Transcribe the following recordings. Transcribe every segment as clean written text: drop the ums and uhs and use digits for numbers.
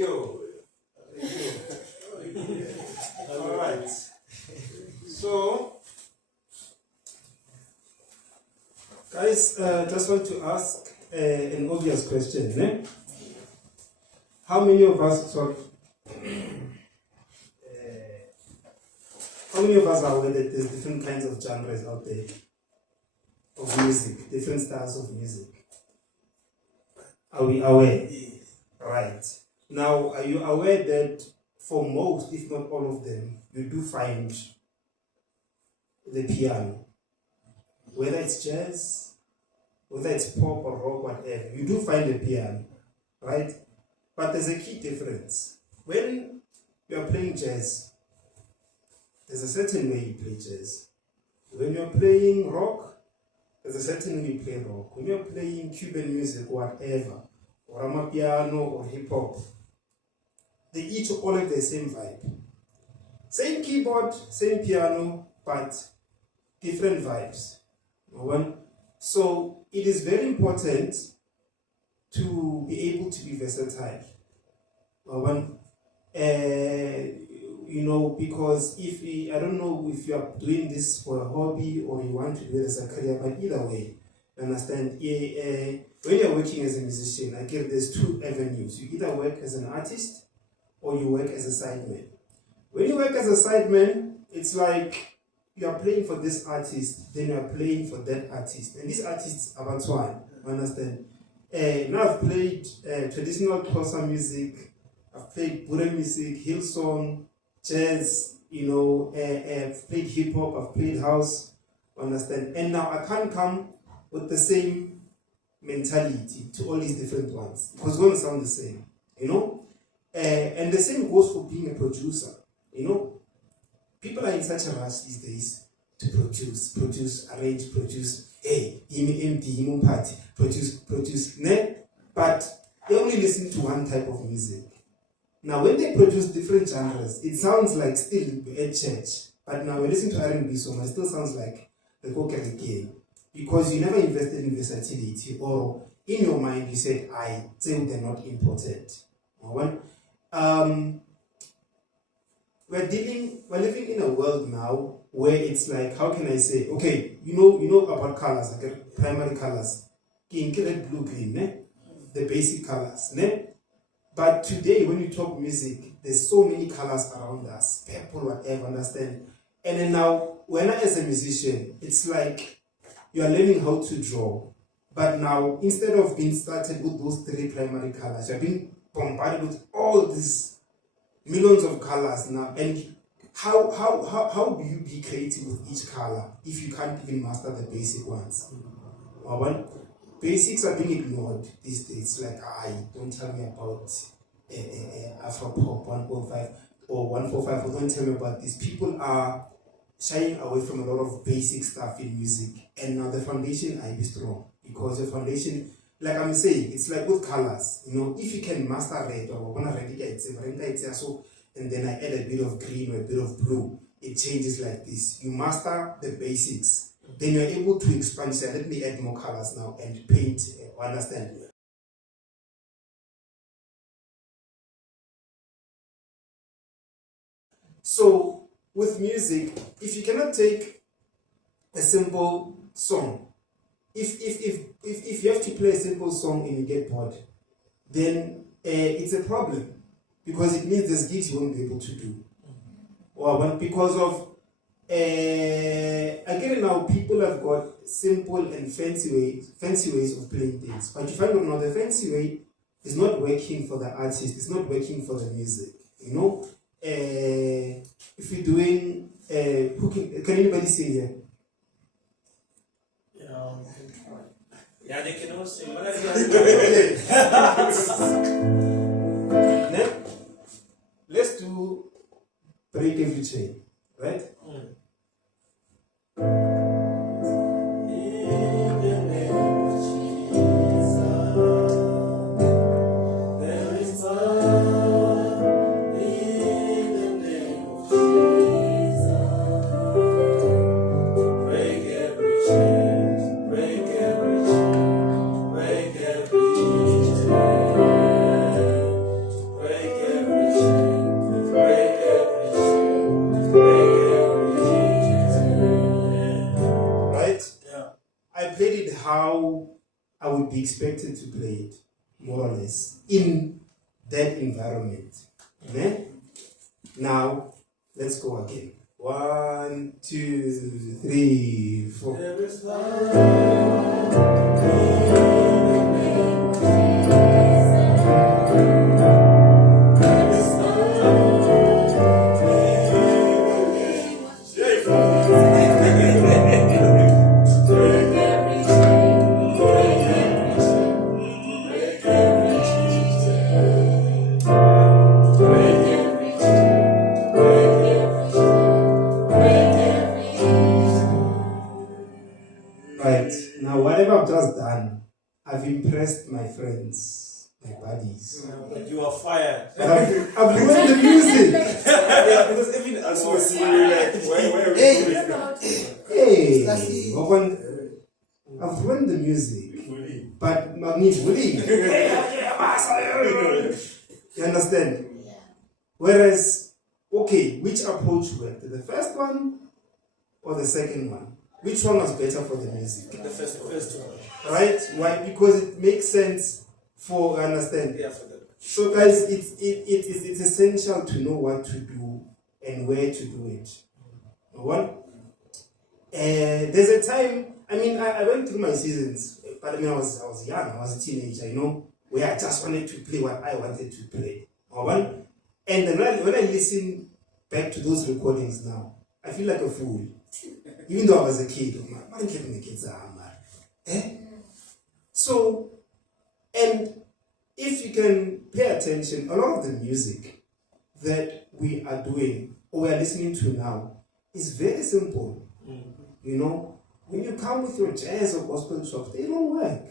you. All right. So, guys, just want to ask an obvious question. Eh? How many of us are aware that there's different kinds of genres out there of music, different styles of music? Are we aware? Right. Now, are you aware that for most, if not all of them, you do find the piano? Whether it's jazz, whether it's pop or rock, whatever, you do find the piano, right? But there's a key difference. When you're playing jazz, there's a certain way you play jazz. When you're playing rock, there's a certain way you play rock. When you're playing Cuban music, whatever, or amapiano or hip hop, they each all have the same vibe. Same keyboard, same piano, but different vibes. So it is very important to be able to be versatile. Because I don't know if you are doing this for a hobby or you want to do it as a career, but either way, understand, when you're working as a musician, I get there's two avenues. You either work as an artist or you work as a sideman. When you work as a sideman, it's like you are playing for this artist, then you are playing for that artist. And these artists are about one, understand? Now I've played traditional Xhosa music, I've played Buddha music, Hillsong, jazz, I've played hip hop, I've played house, understand? And now I can't come with the same mentality to all these different ones because it's going to sound the same, and the same goes for being a producer. People are in such a rush these days to produce, arrange, produce. Hey, him party, produce, ne? But they only listen to one type of music. Now, when they produce different genres, it sounds like still at church. But now, when you listen to R&B song, it still sounds like the cocaine game. Because you never invested in versatility, or in your mind, you said, I think they're not important. We're living in a world now where it's like, how can I say, okay, you know about colors, like primary colors, pink, red, blue, green, ne? The basic colors, ne? But today, when you talk music, there's so many colors around us, purple, whatever, understand? And then now, when I as a musician, it's like you are learning how to draw. But now, instead of being started with those three primary colors, you're being bombarded with all these millions of colors now. And how do you be creative with each color if you can't even master the basic ones? Basics are being ignored these days. Like, don't tell me about Afro Pop 1.5 or 145, or don't tell me about this. People are shying away from a lot of basic stuff in music. And now the foundation I be strong. Because the foundation, like I'm saying, it's like with colors. If you can master red or so, and then I add a bit of green or a bit of blue, it changes like this. You master the basics. Then you're able to expand, say, let me add more colors now and paint, understand? So, with music, if you cannot take a simple song, if you have to play a simple song and you get bored, then it's a problem, because it means there's gigs you won't be able to do. Or because of again, now people have got simple and fancy ways of playing things. But you find out now the fancy way is not working for the artist, it's not working for the music. If you're doing can anybody sing here? Yeah, they can all sing. Let's do Break Every Chain, right? Break played it how I would be expected to play it, more or less, in that environment. Okay? Now, let's go again. 1, 2, 3, 4. There is Right, now whatever I've just done, I've impressed my friends, my buddies. But you are fired. But I've learned the music. Yeah, because even as we see you, like, where Hey, I've learned the music. But Magni, you understand? Whereas, okay, which approach worked? The first one or the second one? Which one was better for the music? the first one. Right? Why? Because it makes sense for understand. Yeah, for that. So guys, it's essential to know what to do and where to do it. One, there's a time. I mean, I went through my seasons, but I mean, I was young. I was a teenager, you know, where I just wanted to play what I wanted to play. One, and then when I listen back to those recordings now, I feel like a fool. Even though I was a kid, I'm like, man, getting the kids are man. So, and if you can pay attention, a lot of the music that we are doing or we are listening to now is very simple. You know, when you come with your jazz or gospel songs, they don't work.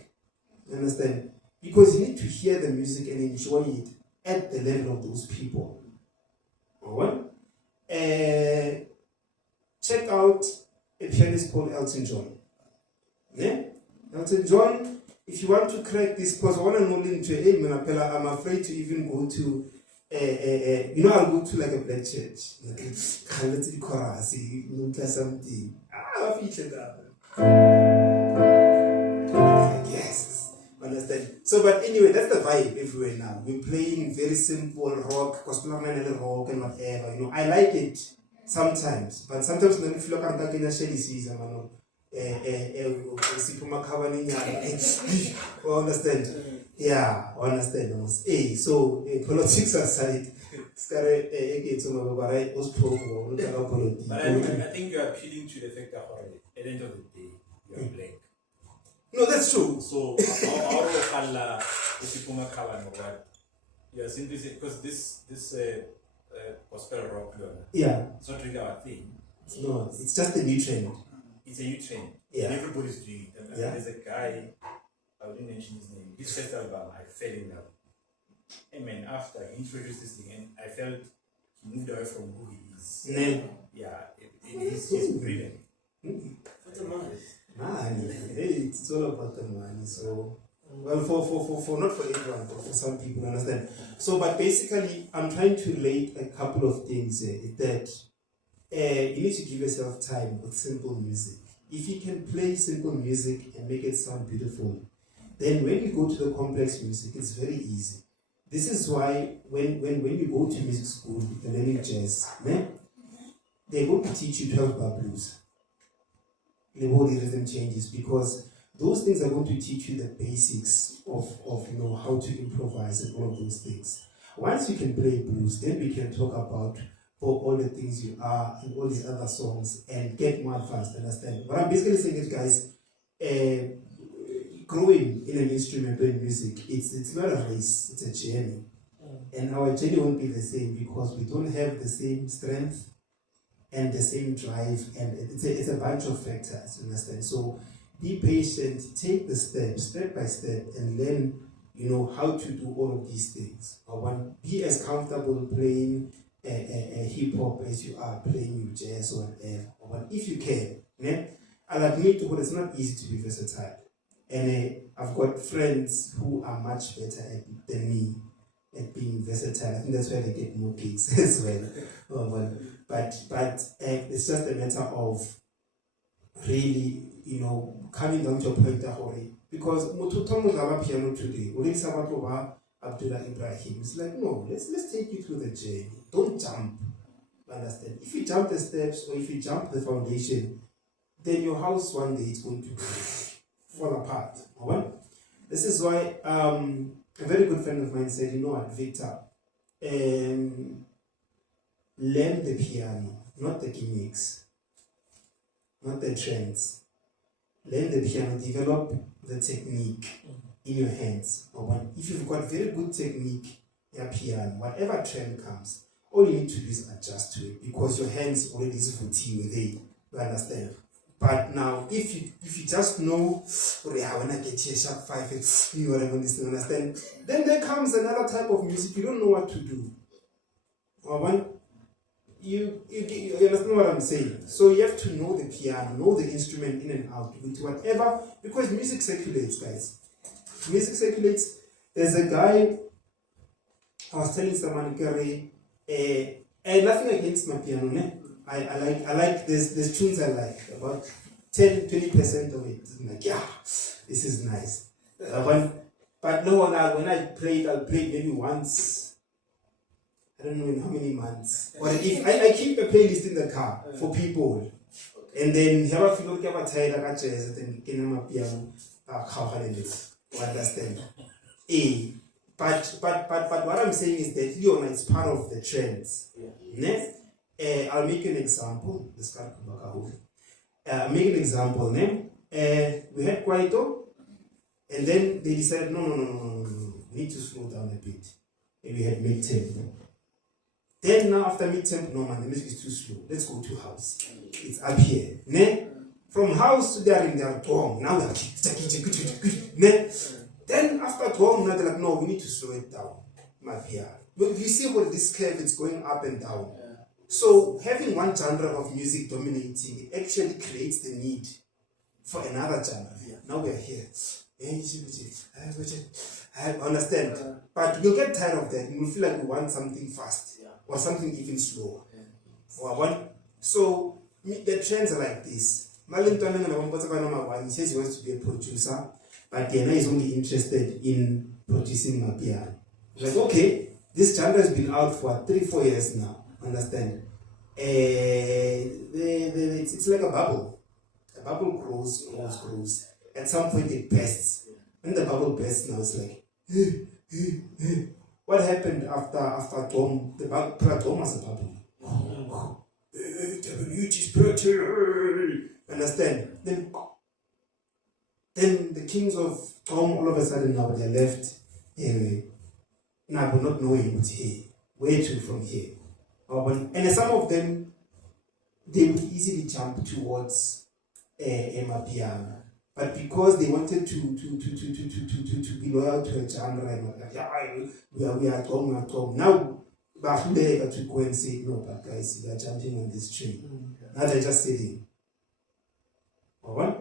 You understand? Because you need to hear the music and enjoy it at the level of those people. Alright? Check out a pianist called Elton John. Yeah? Elton John, if you want to crack this, because I want to know into I'm afraid to even go to, you know, I'll go to like a black church. Like, something. I featured that. Yes. Understand? So, but anyway, that's the vibe everywhere now. We're playing very simple rock, gospel rock and whatever. You know, I like it. Sometimes, but sometimes when you feel like I'm talking a shelly season, understand? Yeah, understand. Hey, so politics aside, But I think you are appealing to the fact that at the end of the day, you are black. No, that's true. So, you are simply saying, because this gospel rock, yeah, it's not really our thing. It's not. It's just a new trend. It's a new trend. Yeah. And everybody's doing it. And Yeah. there's a guy, I wouldn't mention his name, his first album, I fell in love. And man, after he introduced this thing, and I felt he moved away from who he is. Yeah, he's brilliant. What's the money? Money. Hey, it's all about the money. So, well, for not for everyone, but for some people, understand. So, but basically, I'm trying to relate a couple of things that you need to give yourself time with simple music. If you can play simple music and make it sound beautiful, then when you go to the complex music, it's very easy. This is why when you go to music school, you're learning jazz, they're going to teach you 12-bar blues. The whole rhythm changes because those things are going to teach you the basics of you know how to improvise and all of those things. Once you can play blues, then we can talk about all the things you are in all these other songs and get more advanced. Understand? What I'm basically saying is, guys, growing in an instrument or in music, it's not a race, it's a journey. And our journey won't be the same because we don't have the same strength and the same drive, and it's a bunch of factors, understand? So be patient, take the step by step, and learn, you know, how to do all of these things. Be as comfortable playing hip hop as you are playing jazz or whatever. If you can, I'll admit to it's not easy to be versatile. And I've got friends who are much better than me at being versatile. I think that's why they get more gigs as well. But it's just a matter of really, coming down to a point because Mutu piano today, Abdullah Ibrahim. It's like, no, let's take you through the journey. Don't jump. Understand? If you jump the steps or if you jump the foundation, then your house one day is going to fall apart. This is why a very good friend of mine said, you know what, Victor, learn the piano, not the gimmicks, not the trends. Learn the piano, develop the technique in your hands. If you've got very good technique in your piano, whatever trend comes, all you need to do is adjust to it because your hands already is footy with it. You understand? But now, if you just know, when I get here sharp 5, you know what I understand? Then there comes another type of music you don't know what to do. You understand what I'm saying? So you have to know the piano, know the instrument in and out, with whatever, because music circulates, guys. Music circulates. There's a guy, I was telling someone, nothing against my piano, ne? I like there's tunes I like, about 10-20% of it. I'm like, yeah, this is nice. But no, when I play it, I'll play it maybe once. I don't know in how many months. But if I keep a playlist in the car for people, and then have a feel like I'm tired, I got jazz, and then my piano, understand? But what I'm saying is that Leona is part of the trends. I'll make an example. I'll make an example. We had Kwaito, and then they decided, no, we need to slow down a bit. And we had mid-tempo. Then now after mid-tempo, no man, the music is too slow. Let's go to house. It's up here. From house to there in their drum. Now we are then after drum, now they're like, no, we need to slow it down. My piano. But you see what this curve is going up and down. So having one genre of music dominating, it actually creates the need for another genre. Now we are here. I understand. But we'll get tired of that. We'll feel like we want something fast or something even slower. So the trends are like this. He says he wants to be a producer, but Diana is only interested in producing my piano. Like, okay, this genre has been out for 3-4 years now. Understand? It's like a bubble. A bubble grows. At some point it bursts. When the bubble bursts now, it's like, what happened after Tom? The Tom was a bubble. Understand? Then the kings of Tom all of a sudden now they're left. Now we're not knowing what's here. Where to from here? And some of them they would easily jump towards a piano. But because they wanted to be loyal to a genre, we are Tom. Now Bahuleka to go and say, no, but guys, we are jumping on this train. Now they're just sitting. Alright?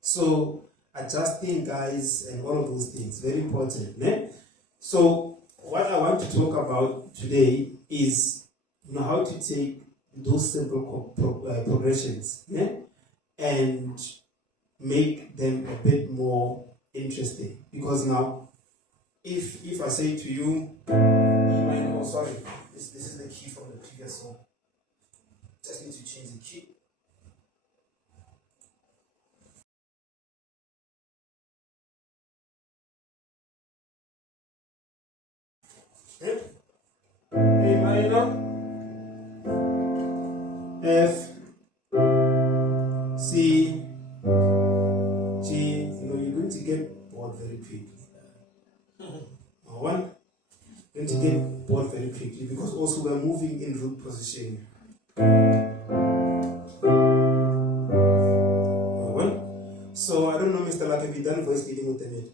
So adjusting, guys, and all of those things, very important. So what I want to talk about today is how to take those simple progressions and make them a bit more interesting. Because now, if I say to you, sorry, this is the key from the previous song. Just need to change the key. A minor, F, C, G. You're going to get bored very quickly. One, you're going to get bored very quickly because also we're moving in root position. One. So I don't know, Mr. Laka, have you done voice leading with the mid?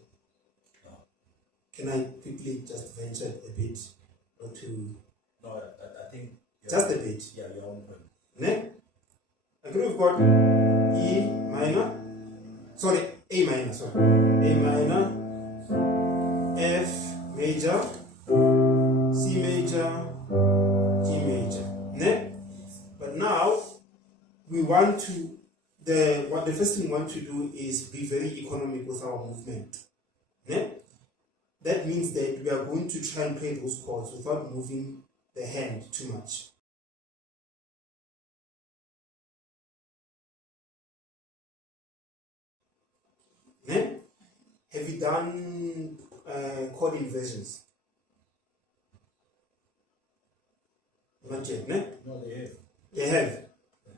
Can I quickly just venture a bit or two? No, I think just a bit. Yeah, your own point. I could have got E minor. Sorry, A minor. Sorry, A minor, F major, C major, G major. But now we want to what the first thing we want to do is be very economic with our movement. Yeah? That means that we are going to try and play those chords without moving the hand too much. Yeah? Have you done chord inversions? Not yet, ne? No, they have. They have.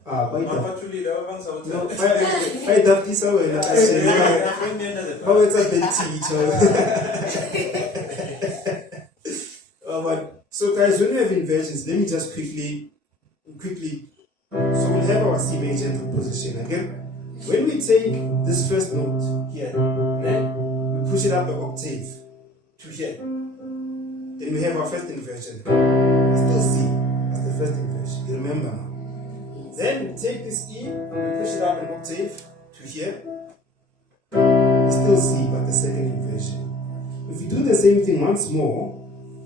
By No, that. actually, there were ones out there. No, by that this hour, Yeah, how it's a bit but so guys, when we have inversions, let me just quickly. So we'll have our C major in root position again. When we take this first note here, we push it up an octave to here. Then we have our first inversion. Still C as the first inversion. You remember now. Then we take this E, we push it up an octave to here. Still C, but the second inversion. If we do the same thing once more,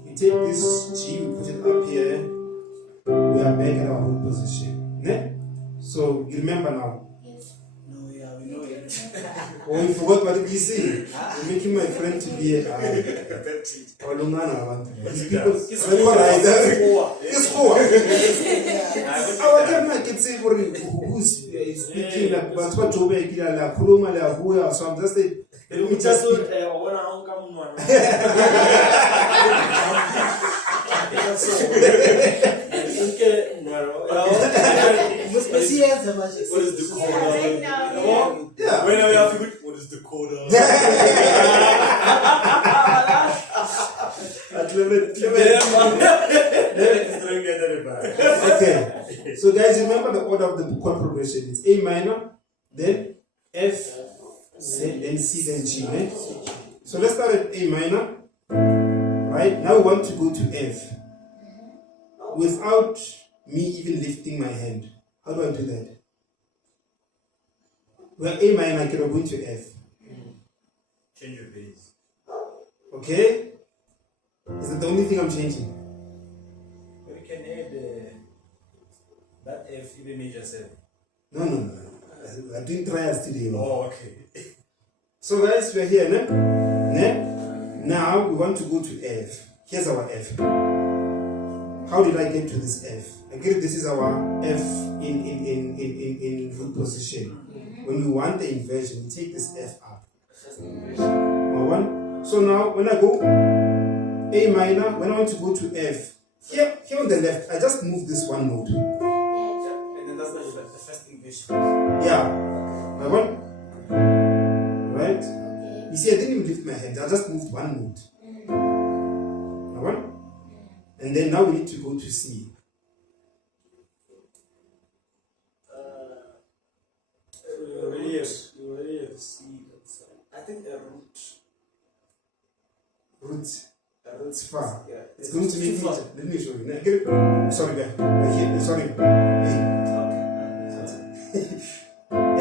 we take this G, we put it up here. We are back at our root position. Ne? So you remember now. No, yeah, we know it. Oh, you forgot what did you say? You're making my friend to be a these people. It's Khothatso. Our camera can say who's speaking, but what Joe Kila, Kuluma, who are so I'm just saying. Let me just speak. What is the chord? Yeah. When I have to what is the chord? Okay. So guys, remember the order of the chord progression. It's A minor, then F, then C, then G. Right? So let's start at A minor. Right? Now we want to go to F. Without me even lifting my hand. How do I do that? Well, A minor, I cannot go into F. Change your bass. Okay? Is that the only thing I'm changing? But you can add that F in the major 7. No. I'm doing triads today. No? Oh, okay. So guys, we're here, ne? Now we want to go to F. Here's our F. How did I get to this F? Again, this is our F in root position. When we want the inversion, we take this F up. One. So now when I go A minor, when I want to go to F, here on the left, I just move this one note. And then that's the first inversion. Yeah. My one. Right? You see, I didn't even lift my hand, I just moved one note. My one. And then now we need to go to C. I think a root. Root. It's far. Yeah. It's going to make me. Let me show you. Now, get it. Sorry, guys. Sorry.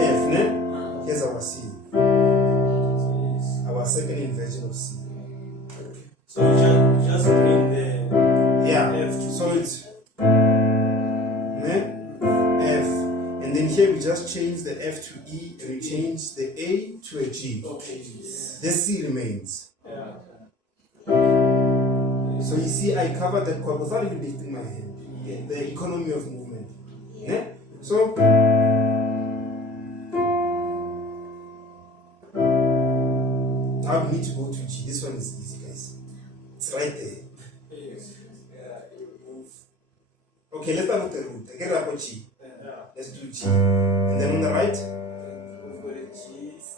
F, ne? Here's our C. Our second inversion of C. So you just bring the Yeah. F. So it's ne? F. And then here we just change the F to E and we change the A to a G. Okay. The C remains. Yeah. So you see, I covered that chord without even lifting my hand. Yeah. The economy of movement. Yeah. So now we need to go to G. This one is easy, guys. It's right there. Okay, let's start with the root. Again, I got G. Let's do G. And then on the right, We've got a G.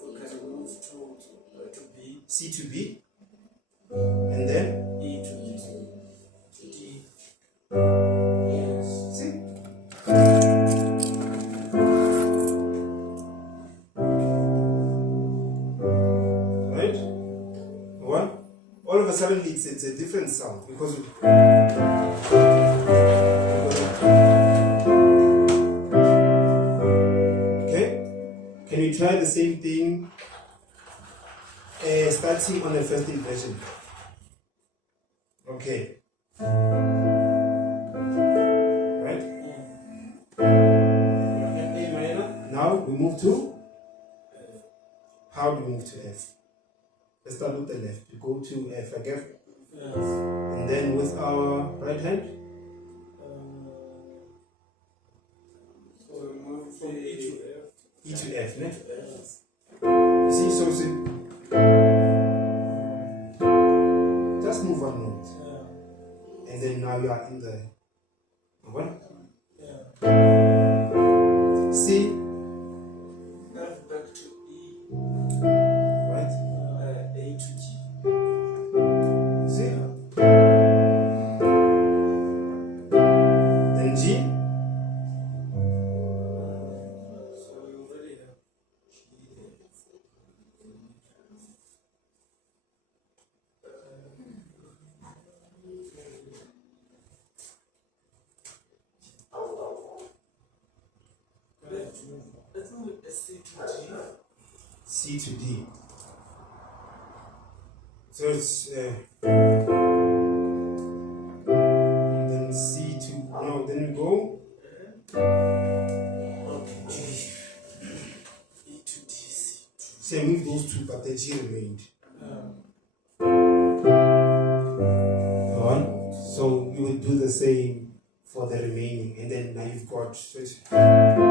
We can move to B. C to B. And then E to D. see? Right? One. All of a sudden it's a different sound because okay? Can you try the same thing starting on the first inversion? Okay. Right? A minor. Now we move move to? How do we move to F? Let's start with the left. We go to F again. And then with our right hand? So we move from E to F. E to F, ne? Yes. See, so just move one note. And then now you are in the one. C. F back to E. Right? A to G. See? Then G. So we already have G there. Let's move a C to G. C to D. So it's then C to no, then we go Okay, G. E to D, C to. say move those two, but the G remained. On. So you would do the same for the remaining, and then now you've got so it's and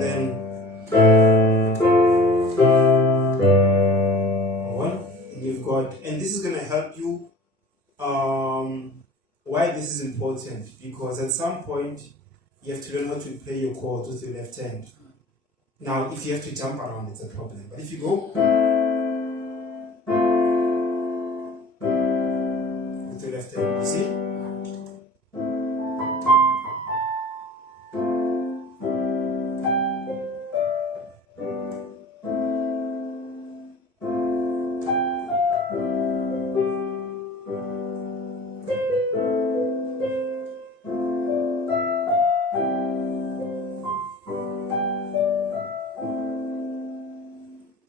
then one, and you've got, and this is gonna help you. Why this is important? Because at some point you have to learn how to play your chords with your left hand. Now, if you have to jump around, it's a problem. But if you go with your left hand, you see?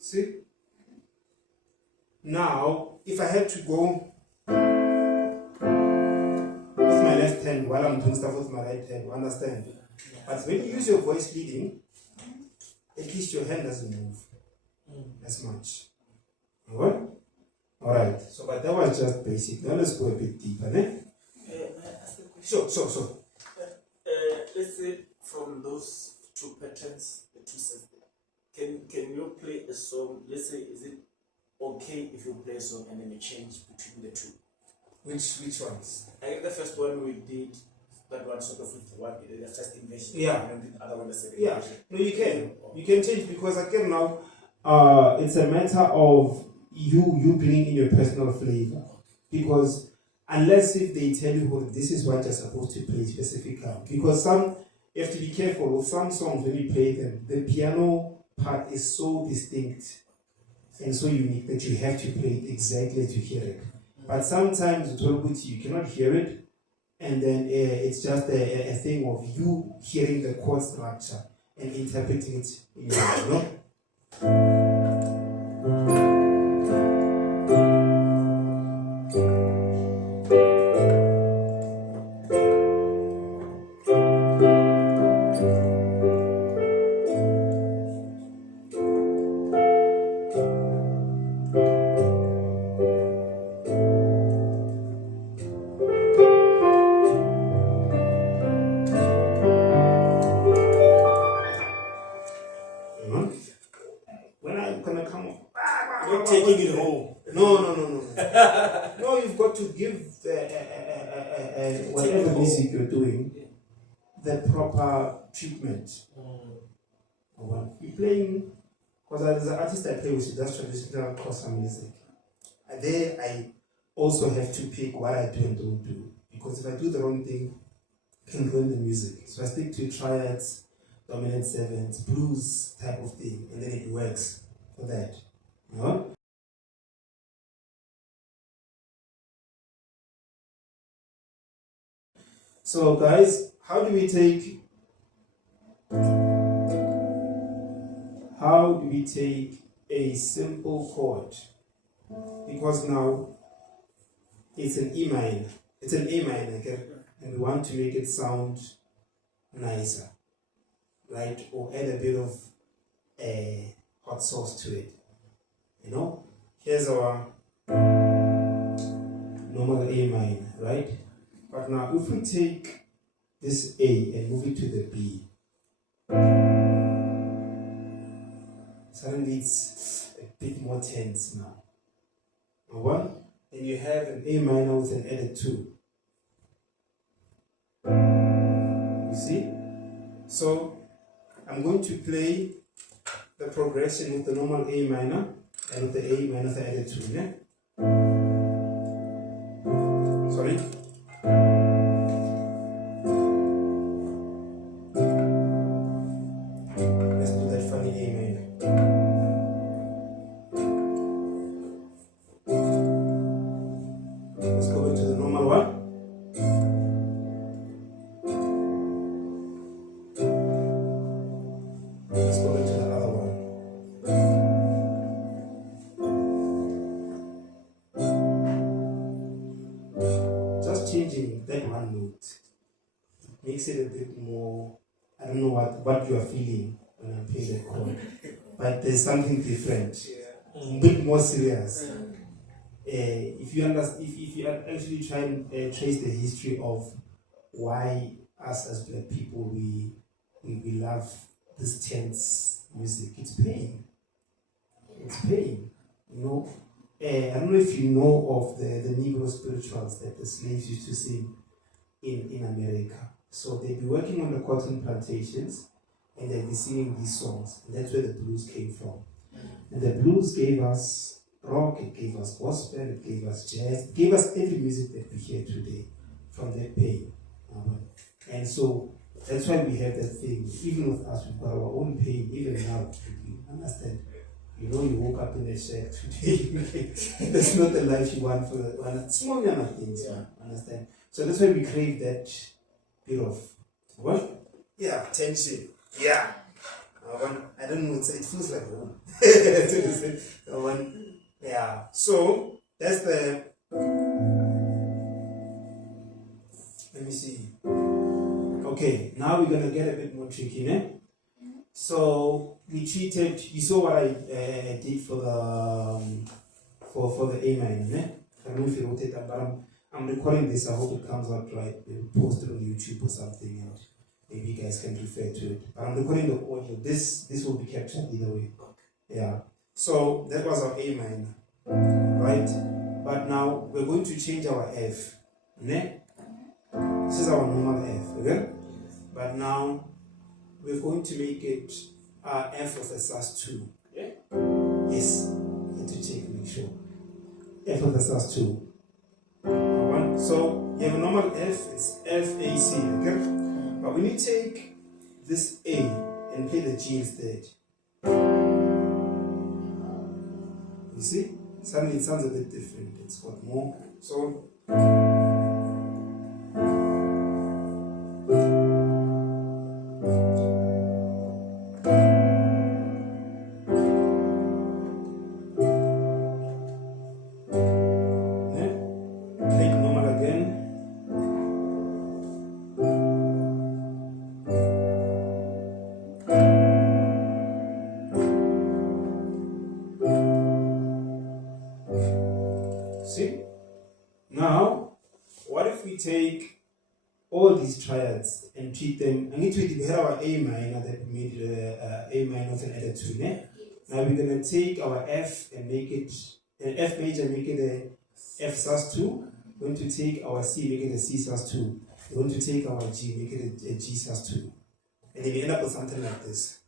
See? Now, if I had to go with my left hand while I'm doing stuff with my right hand, you understand? But when you use your voice leading, at least your hand doesn't move as much. Alright? Alright, so but that was just basic. Now let's go a bit deeper, ne? May I ask a question? So. Let's say from those two patterns, the two sets, can you play a song? Let's say, is it okay if you play a song and then you change between the two? Which ones? I think the first one we did, that one sort of with one, the first inversion. Yeah. And the other one, the second Yeah, inversion. no, you can. You can change because again now, it's a matter of you bringing in your personal flavor. Because unless if they tell you, well, this is what you're supposed to play specifically. Because some, you have to be careful with some songs when you play them. The piano part is so distinct and so unique that you have to play it exactly as you hear it. But sometimes you cannot hear it, and then it's just a thing of you hearing the chord structure and interpreting it in your mind, you know? When I'm gonna come off, Not taking it home. No. No, you've got to give whatever music you're doing the proper treatment. You're playing, because as an artist I play with, that's traditional Xhosa music. And there I also have to pick what I do and don't do. Because if I do the wrong thing, I can ruin the music. So I stick to triads, dominant sevenths, blues type of thing, and then it works for that. You know? So guys, how do we take a simple chord? Because now it's an E minor. It's an A minor, okay? And we want to make it sound nicer, right? Or add a bit of hot sauce to it. You know, here's our normal A minor, right? But now if we take this A and move it to the B, suddenly it's a bit more tense now. One, and you have an A minor with an added 2. You see? So I'm going to play the progression with the normal A minor and with the A minor with the added 2. Yeah? Sorry? Let's do that funny A minor. Let's go back to the normal one. Let's go back to the other one. Just changing that one note makes it a bit more, I don't know what you are feeling when I play the chord, but there's something different, a bit more serious. If you actually try and trace the history of why us as black people we love this tense music, it's pain. It's pain. You know, I don't know if you know of the Negro spirituals that the slaves used to sing in America. So they'd be working on the cotton plantations and they'd be singing these songs. And that's where the blues came from. And the blues gave us rock, it gave us gospel, it gave us jazz, it gave us every music that we hear today from that pain. And so that's why we have that thing. Even with us, we've got our own pain, even now. You understand? You know, you woke up in a shack today. That's not the life you want for the small things. Yeah. Understand? So that's why we crave that bit of what? Yeah, tension. Yeah. I don't know. It feels like home. Yeah. So that's the. Let me see. Okay, now we're gonna get a bit more tricky, né? So we treated. You saw what I did for the for the A minor, né? I don't know if you wrote it, but I'm recording this. I hope it comes out right. We'll post it on YouTube or something, and maybe you guys can refer to it. But I'm recording the audio. This will be captured either way. Yeah. So that was our A minor, right? But now we're going to change our F, né? This is our normal F, okay? But now we're going to make it F with a sus2. Yeah? Yes. Need to check, make sure. F with a sus2. So you have a normal F, it's F, A, C, okay? But when you take this A and play the G instead, you see? Suddenly it sounds a bit different. It's got more. So see? Now, what if we take all these triads and treat them? I need to we had our A minor that we made A minor with an added 2. Ne? Now we're gonna take our F and make it an F major, make it a F sus2. We're going to take our C, make it a C sus2. We're going to take our G, make it a G sus2. And then we end up with something like this.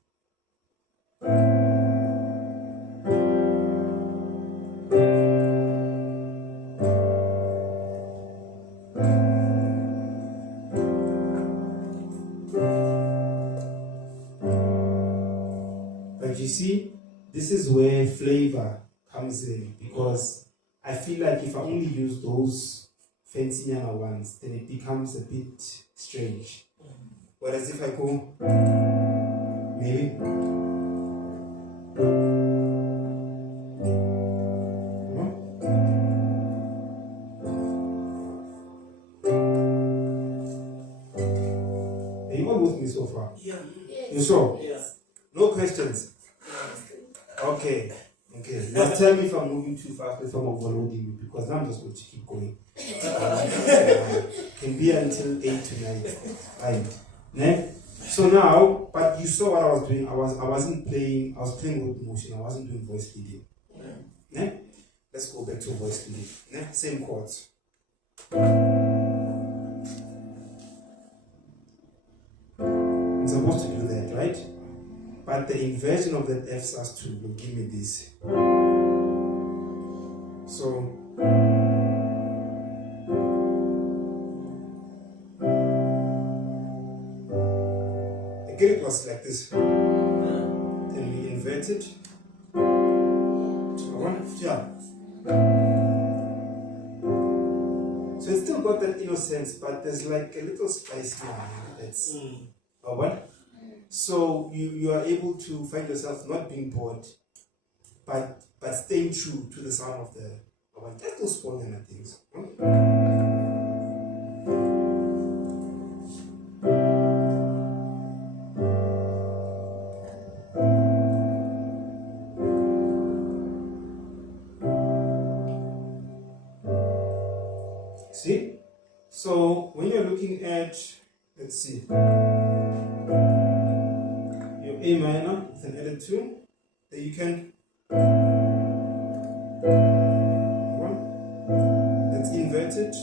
But you see, this is where flavor comes in, because I feel like if I only use those fancy younger ones, then it becomes a bit strange. Whereas if I go, maybe. Are you all with me? now? Yeah. You sure? Yeah. No questions? Okay. Okay. Now tell me if I'm moving too fast, if I'm overloading you, because I'm just going to keep going. Can be until 8 tonight. Right. Ne? So now, but you saw what I was doing. I wasn't playing, I was playing with motion, I wasn't doing voice leading. Ne? Let's go back to voice leading. Ne? Same chords. I'm supposed to do that, right? But the inversion of that F sus2 will give me this. So again, it was like this. Then we invert it. Yeah. So it's still got that innocence, but there's like a little spice now. That's what? So you are able to find yourself not being bored, but staying true to the sound of the just those small kind of things. See? So when you're looking at, let's see, your A minor with an added 2, then you can that's inverted,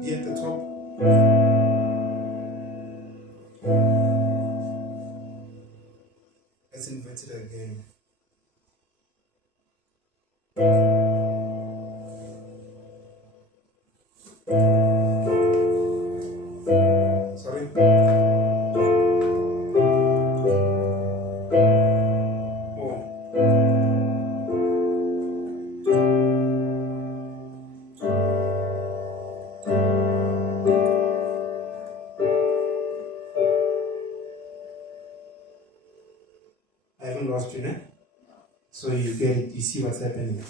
D at the top. Let's invert it again. Sorry. I haven't lost you, né? So you get it, you see what's happening.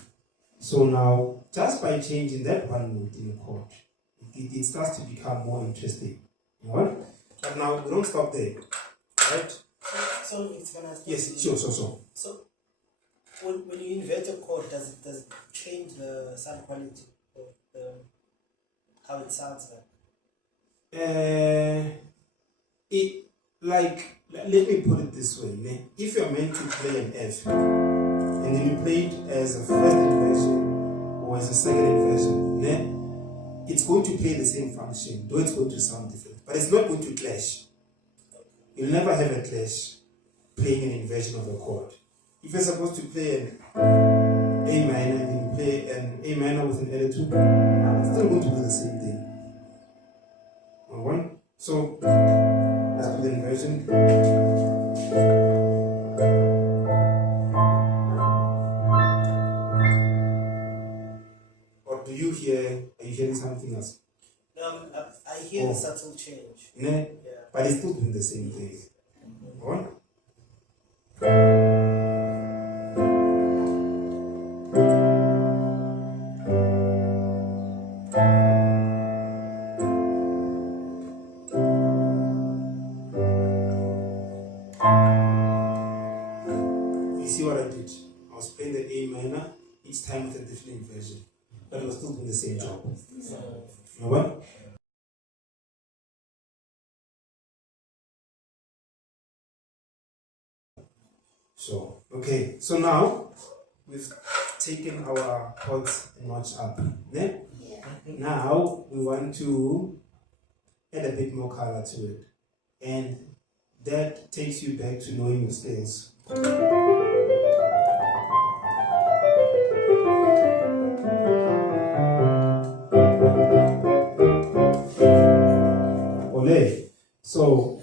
So now, just by changing that one note in a chord, it starts to become more interesting. You know what? But now, we don't stop there, right? So it's gonna stop. Yes, sure. So when you invert a chord, does it change the sound quality of how it sounds like? Let me put it this way. Ne? If you're meant to play an F, and then you play it as a first inversion or as a second inversion, ne? It's going to play the same function, though it's going to sound different. But it's not going to clash. You'll never have a clash playing an inversion of a chord. If you're supposed to play an A minor and then you play an A minor with an added 2, it's still going to do the same thing. One. So let's do the inversion. Or are you hearing something else? I hear the subtle change. Ne? Yeah. But it's still doing the same thing. One. You see what I did? I was playing the A minor each time with a different inversion, but it was still doing the same job. You know what? So, okay, so now we've taken our chords a notch up. Ne? Yeah. Now we want to add a bit more color to it, and that takes you back to knowing your scales. Ole. So,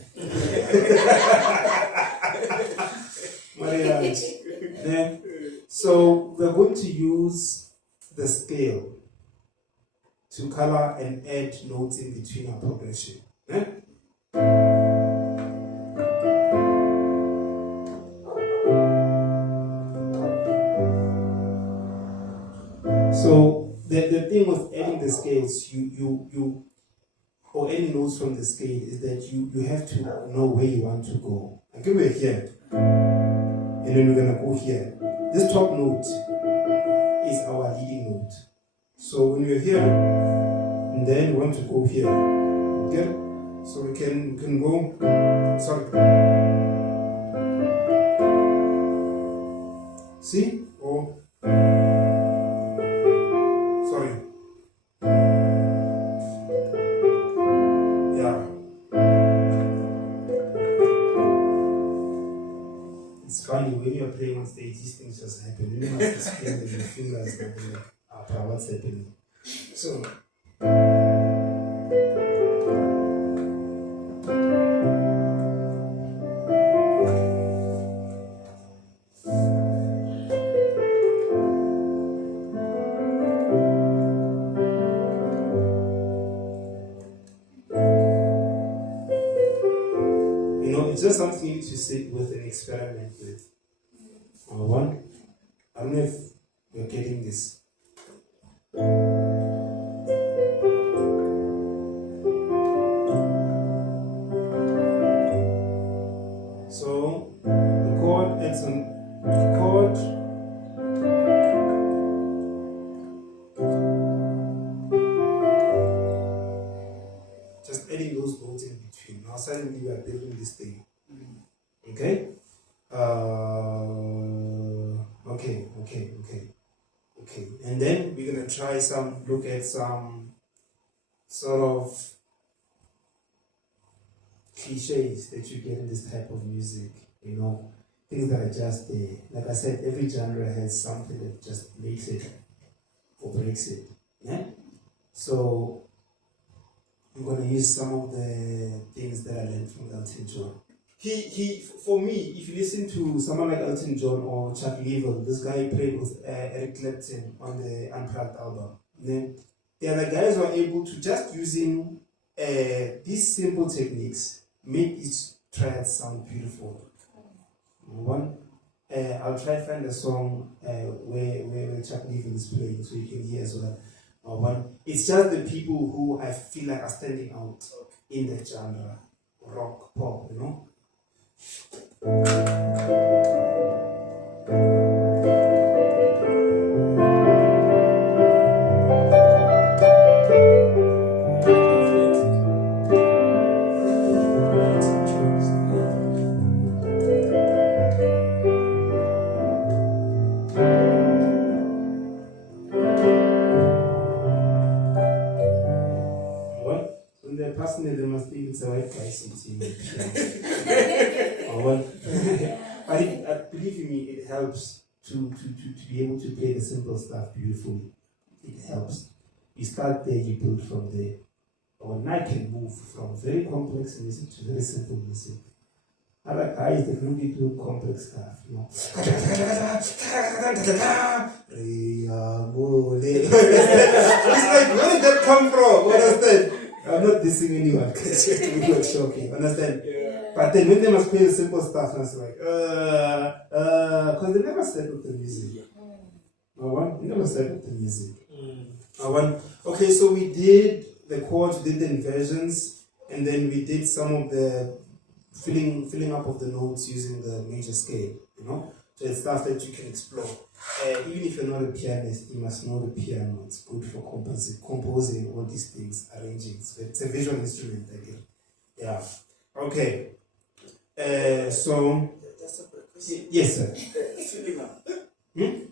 so we're going to use the scale to color and add notes in between our progression. So the thing with adding the scales, or any notes from the scale is that you have to know where you want to go. Okay, we're here. And then we're gonna go here. This top note is our leading note. So when we're here, and then we want to go here. Okay? So we can go. Sorry. See? Oh. Sorry. Yeah. It's funny when you're playing on stage, these things just happen. You must explain with your fingers and be like, ah, what's happening? So. It's just something you need to sit with and experiment with. Number one, I don't know if you're getting this. So the chord adds on the chord. Just adding those notes in between. Now suddenly we are building this thing. Okay? Okay. And then we're gonna try look at some sort of cliches that you get in this type of music. You know, things that are just there. Like I said, every genre has something that just makes it or breaks it. Yeah? So I'm gonna use some of the things that I learned from Elton John. For me, if you listen to someone like Elton John or Chuck Leavell, this guy played with Eric Clapton on the Unplugged album. Then they are the guys who are able to just using these simple techniques make each triad sound beautiful. One, I'll try to find a song where Chuck Leavell is playing so you can hear as well. One, it's just the people who I feel like are standing out in that genre, rock, pop, you know. Personally, there must be a white guy sitting. But believe me, it helps to be able to play the simple stuff beautifully. It helps. You start there, you build from there. Or I can move from very complex music to very simple music. Other guys, they can really do complex stuff, you know. It's like, where did that come from? What is that? I'm not dissing anyone because you have to be like shocking, understand? Yeah. But then when they must play the simple stuff, and it's like, because they never start with the music. They never start with the music. Okay, so we did the chords, we did the inversions, and then we did some of the filling up of the notes using the major scale, you know? So it's stuff that you can explore. Even if you're not a pianist, you must know the piano. It's good for composing all these things, arranging. So it's a visual instrument again. Yeah. Okay. So. Just a quick question. Yes, sir. Filling up.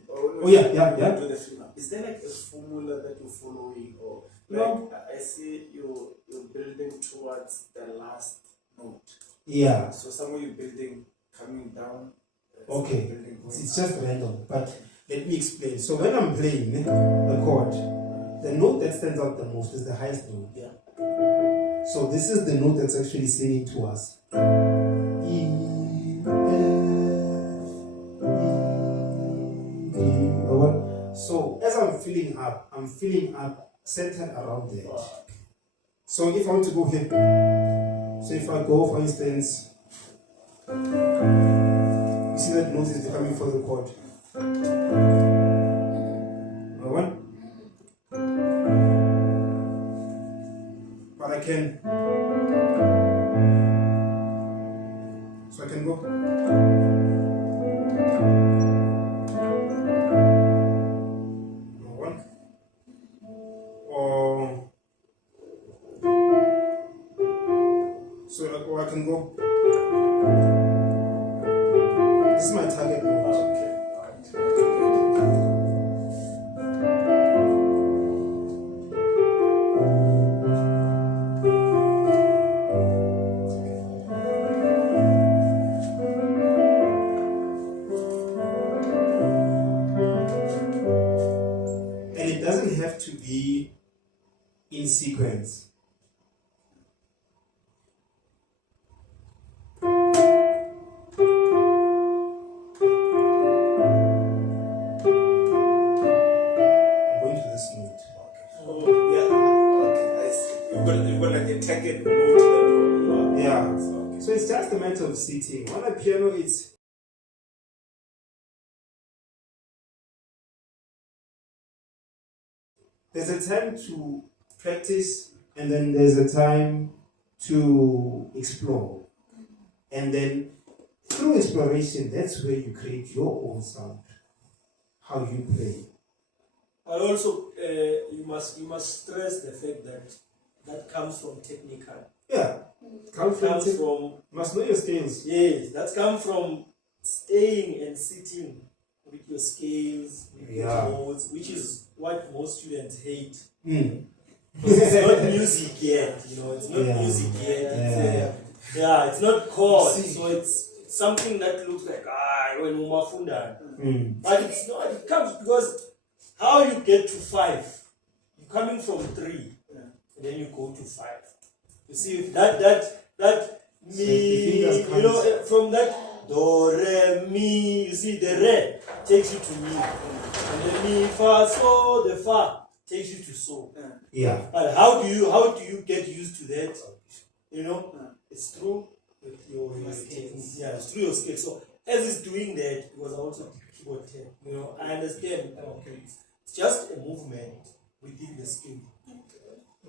Oh yeah. Do the filling up. Is there like a formula that you're following, or no? I see you're building towards the last note. Yeah. So somewhere you're building coming down. Okay, it's just random, but let me explain. So when I'm playing the chord, the note that stands out the most is the highest note. Yeah. So this is the note that's actually singing to us. E, F, E. So as I'm filling up centered around there. So if I want to go here, so if I go, for instance, you see that note is becoming for the chord. One. But I can So I can go. One. Or so I can go. This is my target note. And it doesn't have to be in sequence. Second note that Yeah. okay. So it's just a matter of sitting. On a piano, it's there's a time to practice, and then there's a time to explore, and then through exploration, that's where you create your own sound, how you play. But also, you must stress the fact that comes from technical. Yeah, Comes from must know your scales. yes, that comes from staying and sitting with your scales, with Yeah. your notes, which is what most students hate. Mm. Because it's not music yet, it's not Yeah. music yet. Yeah. It's not chords, so it's something that looks like when umafunda. Mm. But it's not. It comes because how you get to 5, you're coming from 3, and then you go to 5. You see that So the fingers comes- from that do re mi. You see the re takes you to mi, and the mi fa so the fa takes you to so. Yeah. But how do you get used to that? It's through your technique. Yeah, it's through your skill. So as it's doing that, because I also did keyboard 10, I understand. Okay, it's just a movement within the skill.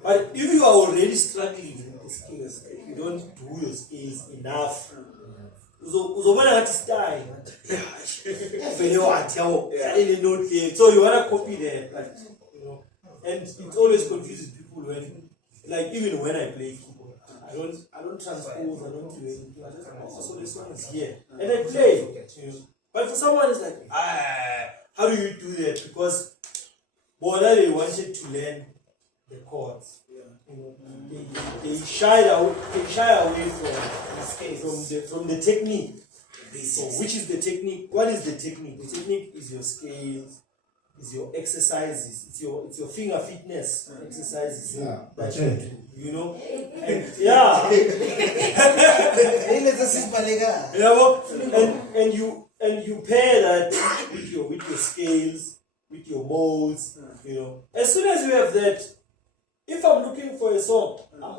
But if you are already struggling with the skills, you don't do your skills enough. Uzobona ngathi style. Vele wathi yawo, sale note here. So you wanna copy that, and it always confuses people when, like even when I play keyboard, I don't transpose, I don't do anything. I just, so this one is here, and I play. But for someone, it's like, how do you do that? Because they wanted to learn the chords. They shy away from the technique. So which is the technique? What is the technique? The technique is your scales, is your exercises, it's your finger fitness exercises that you do. And and you pair that with your scales, with your molds. As soon as you have that, if I'm looking for a song, I'm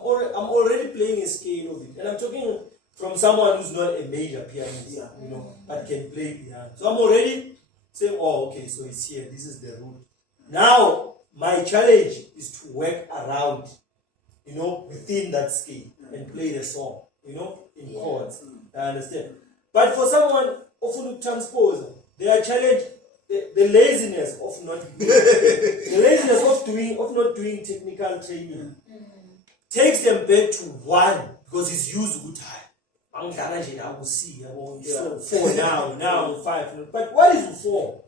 already playing a scale of it, and I'm talking from someone who's not a major pianist, but can play piano. So I'm already saying, okay, so it's here. This is the root. Now my challenge is to work around, within that scale and play the song, in chords. I understand. But for someone often transpose, they are challenged. The laziness of not doing technical training takes them back to 1 because it's used good time. I'm see 4 now 5. But what is 4?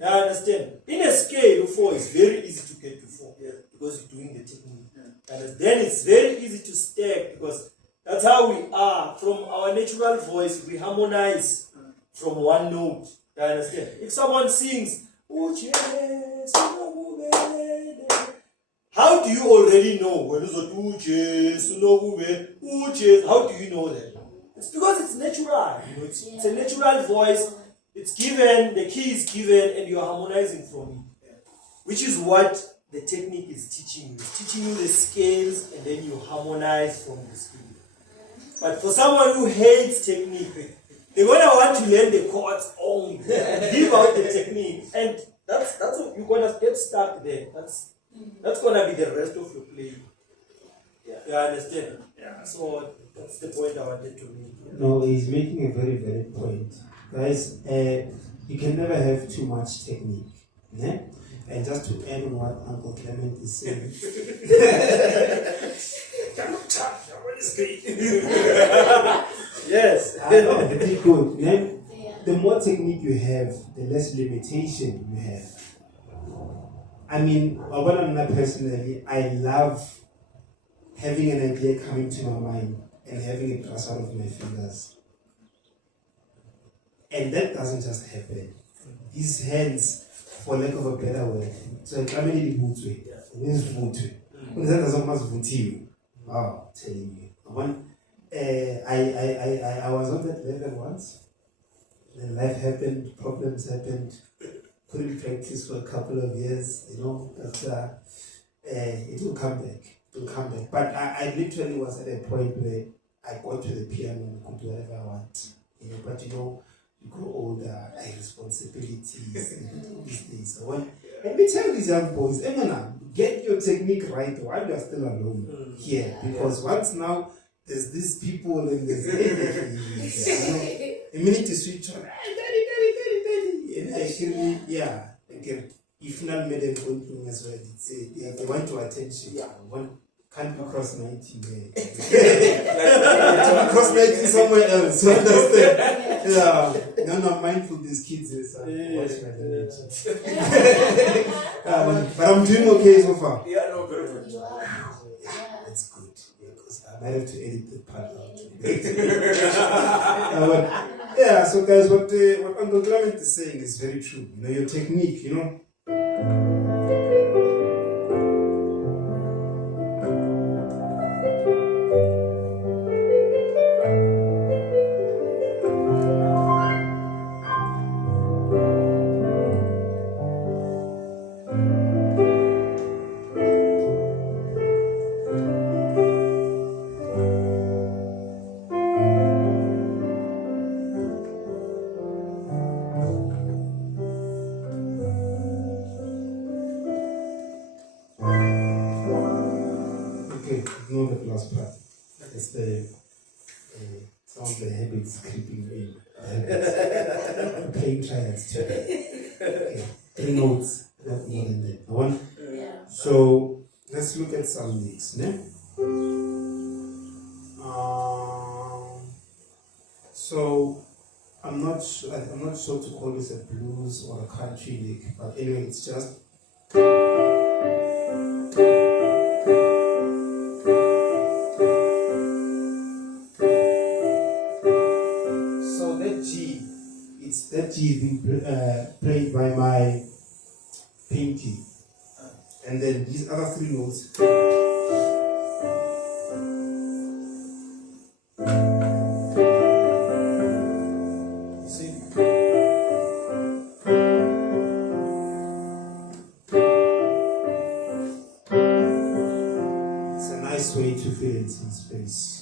I understand. In a scale, 4 is very easy to get to 4 because you're doing the technique. And then it's very easy to stack because that's how we are. From our natural voice, we harmonize from 1 note. I understand. If someone sings, how do you already know when it's how do you know that? It's because it's natural. It's a natural voice. It's given, the key is given, and you're harmonizing from it. Which is what the technique is teaching you. It's teaching you the scales, and then you harmonize from the scale. But for someone who hates technique, they're gonna want to learn the chords only, leave out the technique, and that's what you're gonna get stuck there. That's gonna be the rest of your playing. Yeah, you understand? Yeah. So That's the point I wanted to make. No, he's making a very valid point. Guys, you can never have too much technique. Yeah? And just to add on what Uncle Clement is saying. Yes. Very good. Yeah? The more technique you have, the less limitation you have. I mean, personally, I love having an idea coming to my mind and having it pass out of my fingers. And that doesn't just happen. These hands, for lack of a better word, so I'm really boots way. It means boot. That doesn't must boot you. Oh, telling you. I was on that level once. Then life happened, problems happened. Couldn't practice for a couple of years, but it will come back. It will come back. But I literally was at a point where I got to the piano and could do whatever I want. But you grow older, responsibilities and all these things. So let me tell these young boys, Emana, get your technique right while you are still alone here. Because once now there's these people and there's a minute to switch on. And actually, if not made a good thing as well, they want to attention. One can't be cross 90 there. To be cross 90 somewhere else. You understand? No, mindful these kids is watch my language. But I'm doing okay so far. No, very good. That's good. Because I might have to edit the part out. So guys, what Uncle Clement is saying is very true. Your technique, ignore the last part. It's the some of the habits creeping in. Playing triads too. Okay. 3 notes, not more than that. So let's look at some licks. So I'm not sure to call this a blues or a country lick, but anyway, it's just. That G is being played by my pinky, and then these other 3 notes. See? It's a nice way to fill in some space.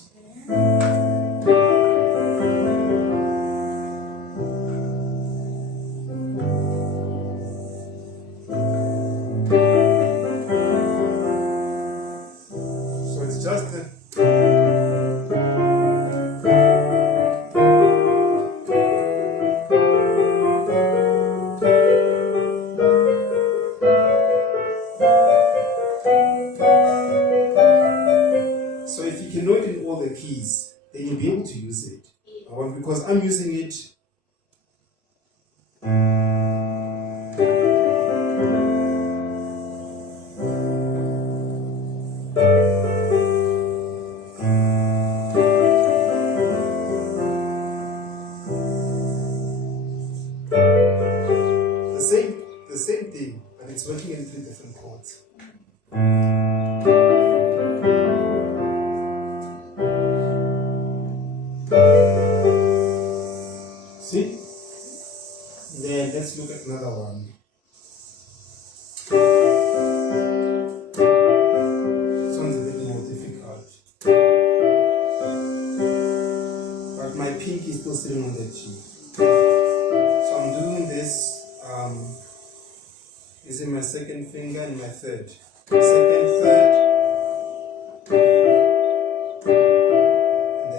Keys, then you'll be able to use it. Because I'm using it. The same thing, but it's working in 3 different chords. See? Then let's look at another one. This one's a bit more difficult. But my pinky is still sitting on that G. So I'm doing this using my 2nd finger and my 3rd. 2nd, 3rd, and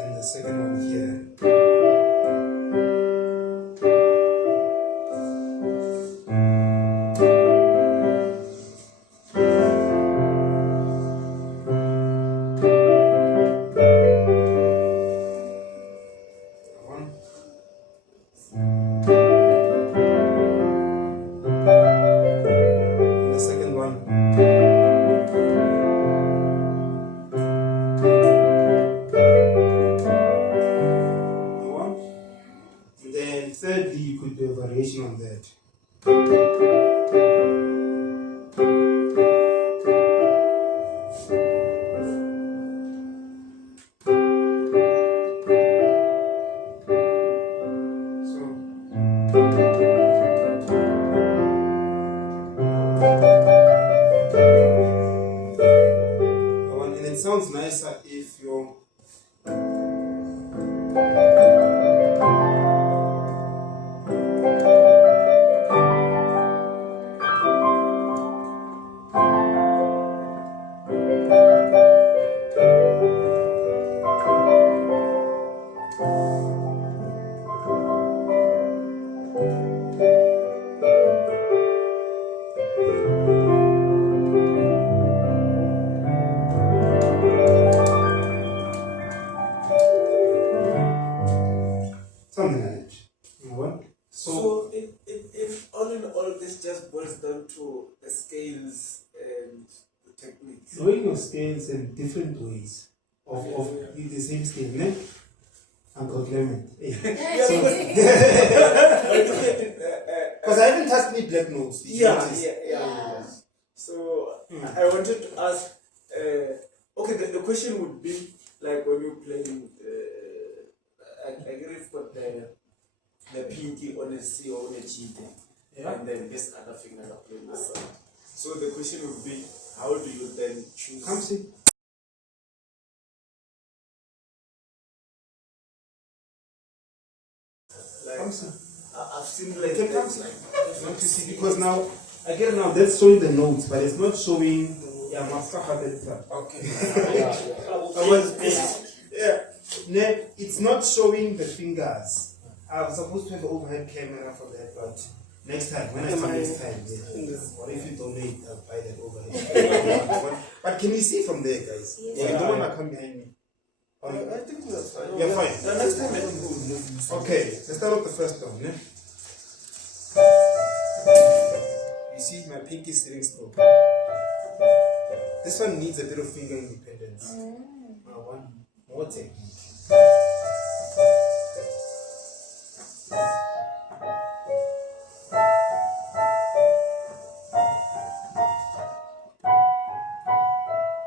thirdly, you could do a variation on that. And it sounds nicer if you're something like that. What? So in all in all, this just boils down to the scales and the techniques. Knowing your scales in different ways of the same scale, ne? Uncle Clement. Because I haven't touched any black notes. Did you notice? Yeah. So I wanted to ask, okay, the question would be like when you're playing, I agree with the pinky on a C or on a G thing, and then this other fingers are playing the side. So the question would be, how do you then choose? Come see. Like, Come see. I've seen like Can that, come see. like Want to see? Because now, again, now that's showing the notes, but it's not showing. Yeah, master had it's not showing the fingers. I was supposed to have an overhead camera for that, but next time, when I come next time, or if you donate, I'll buy that overhead. But can you see from there, guys? Yes. Yeah, you don't want to come behind me. I think that's fine. You're fine. The next time I think we'll move. Okay, let's start with the first one. Ne? You see, my pinky is sitting still. This one needs a bit of finger independence. One more technique.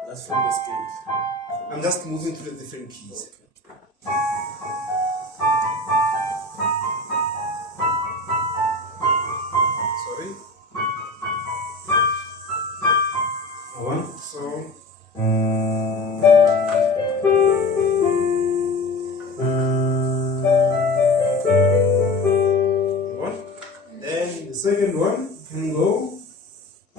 That's from the scale. I'm just moving to the different keys. Sorry. One. So. One. Then the second one can go. I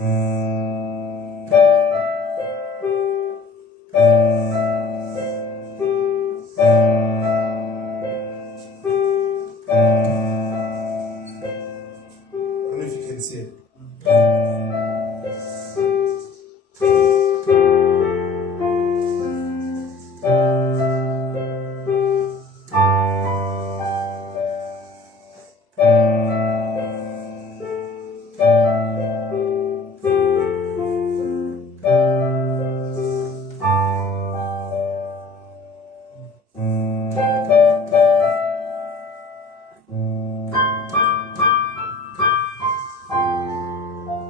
don't know if you can see it.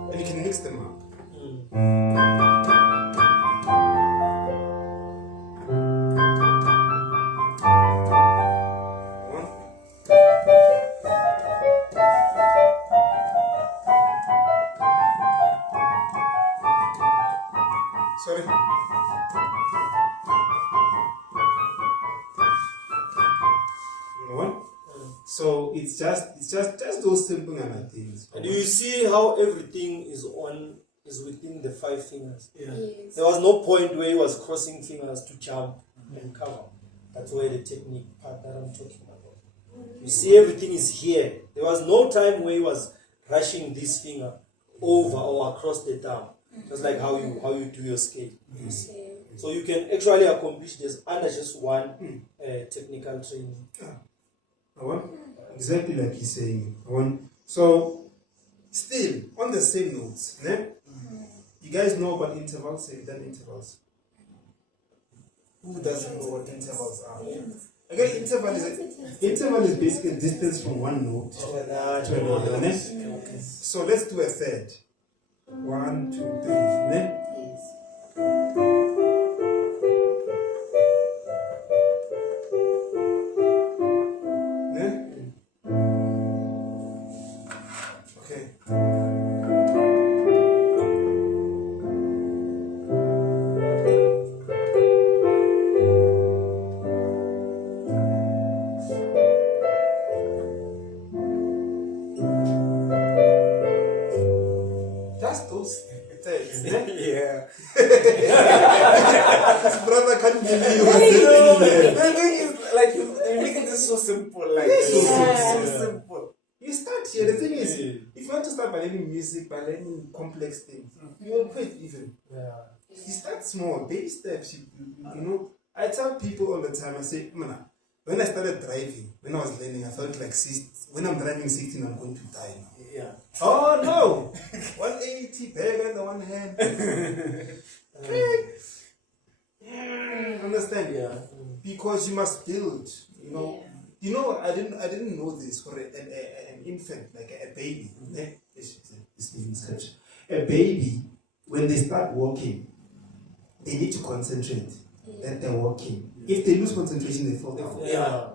And you can mix them up. One. Sorry. One. So it's just those simple things. And you see how everything is within the 5 fingers. Yes. There was no point where he was crossing fingers to jump and cover. That's where the technique part that I'm talking about. You see everything is here. There was no time where he was rushing this finger over or across the thumb. Just like how you do your scale. You see. Okay. So you can actually accomplish this under just one technical training. One. Exactly like he's saying. One. So still on the same notes, ne? You guys know about intervals? Have you done intervals? Who doesn't know what intervals are? Again, interval is basically distance from one note to another. Ne? So let's do a third. 1, 2, 3. Ne? Ne? Okay. Just those thirds. Ne? Yeah. His brother can't give you The a thing is, like, you're making this so simple. Like, so simple. You start here. The thing is, if you want to start by learning music, by learning complex things, you will quit even. You start small, baby steps. You know, I tell people all the time, I say, "Mana, when I started driving, when I was learning, I felt like when I'm driving 16, I'm going to die now. Yeah. Oh no! 180 bag on the one hand. Understand? Yeah. Because you must build, you know. Yeah. You know, I didn't know this for an infant, like a baby. This is scripture. A baby, when they start walking, they need to concentrate that they're walking. If they lose concentration, they fall down. Yeah.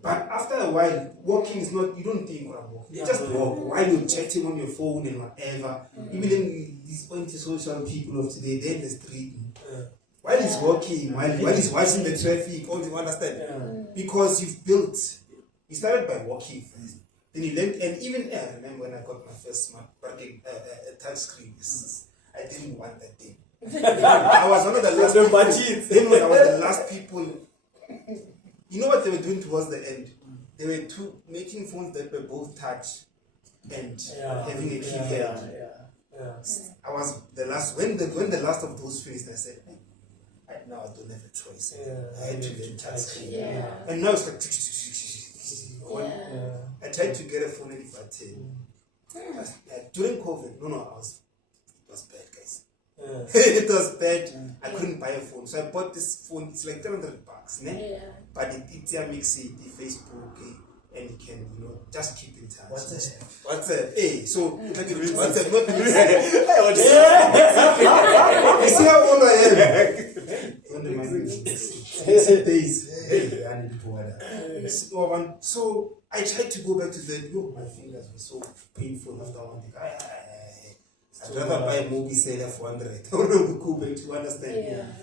But after a while, walking is not, you don't think what I'm walking. You just walk while you're chatting on your phone and whatever. Even in these antisocial people of today, they're in the street. While he's walking, while he's watching the traffic, all you understand. Because you've built, you started by walking first. Then you learned, and even I remember when I got my first smart touch screen, I didn't want that thing. I was one of the last people. I was the last people. You know what they were doing towards the end? They were making phones that were both touch and having a keypad. I was the last. When the last of those finished, I said, now I don't have a choice. I had to learn touch screen. And now it's like. I tried to get a phone in but during COVID, it was bad, guys. It was bad. I couldn't buy a phone, so I bought this phone. It's like $300, but it's a mix it, the Facebook, and you can just keep in touch. WhatsApp. Hey, so it's like WhatsApp, not you see how old I am? Days. Hey, I need to water. So I tried to go back to that. My fingers were so painful after one day. I'd rather buy a movie seller for 100. I want to go back to understand.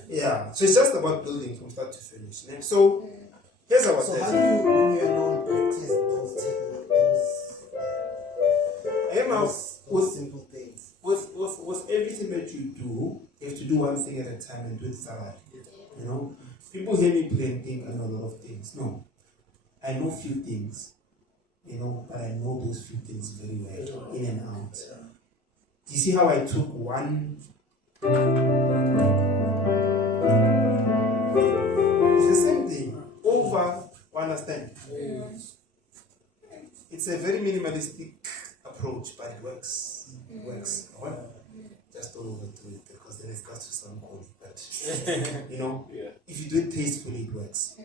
Yeah. So it's just about building from start to finish. So here's our So how do you, when you're alone, practice those techniques? Those simple things. With everything that you do, you have to do one thing at a time and do it thoroughly. You know, people hear me play and think I know a lot of things. No, I know few things. But I know those few things very well, in and out. Do you see how I took one? It's the same thing. Over, understand? It's a very minimalistic approach, but it works. It works. Just don't overdo it because then it starts to sound corny. But if you do it tastefully, it works.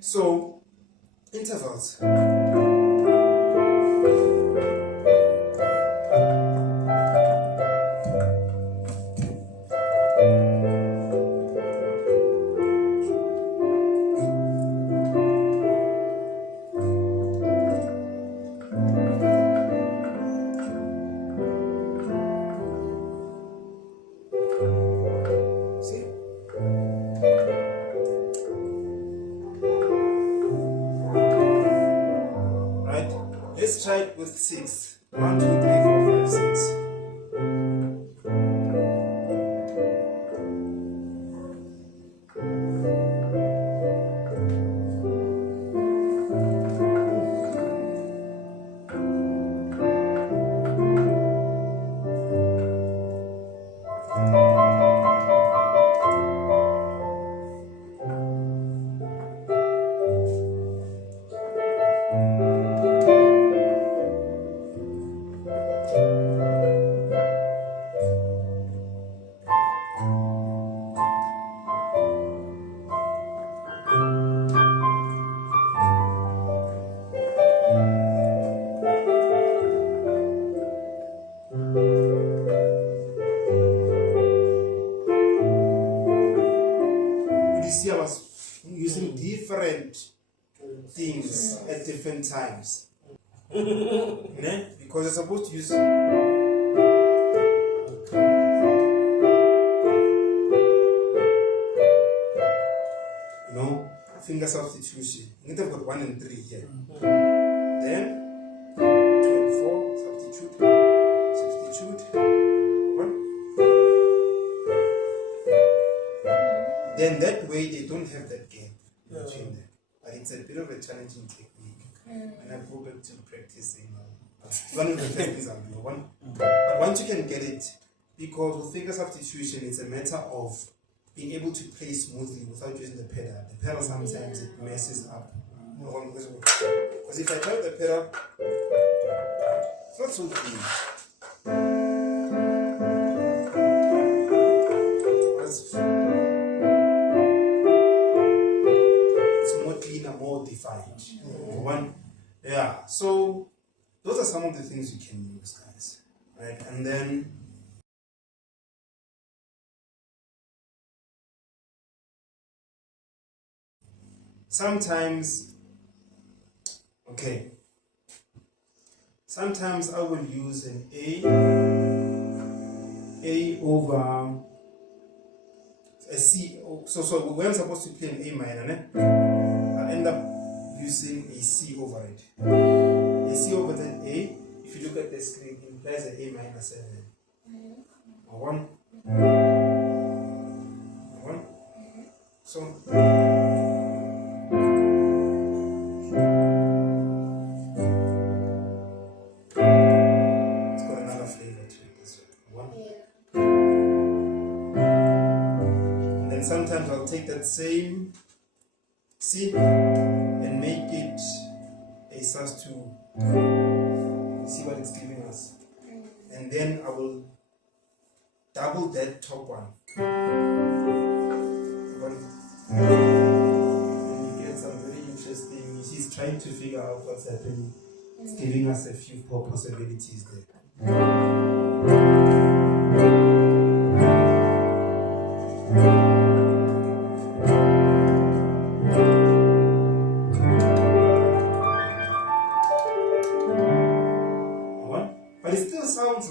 So, intervals. Let's try it with 6. 1, 2, 3, 4, 5, 6. different times. Ne? Because you're supposed to use. You know, finger substitution. You need to put 1 and 3 here. Then 2 and 4, substitute. One. Then that way they don't have that gap between them. But it's a bit of a challenging technique. And I go back to practicing. It's one of the first things I'm doing. But once you can get it, because with finger substitution, it's a matter of being able to play smoothly without using the pedal. The pedal sometimes it messes up. Because if I tap the pedal, it's not so clean. It's more cleaner, more defined. One, yeah. So those are some of the things you can use, guys. Right, and then. Sometimes I will use an A over a C. So when I'm supposed to play an A minor, I end up using a C over it. A C over that A, if you look at the screen, it implies an A minor 7. One. So. Sometimes I'll take that same C and make it a sus2. See what it's giving us. And then I will double that top one. And you get some very interesting. He's trying to figure out what's happening. It's giving us a few possibilities there.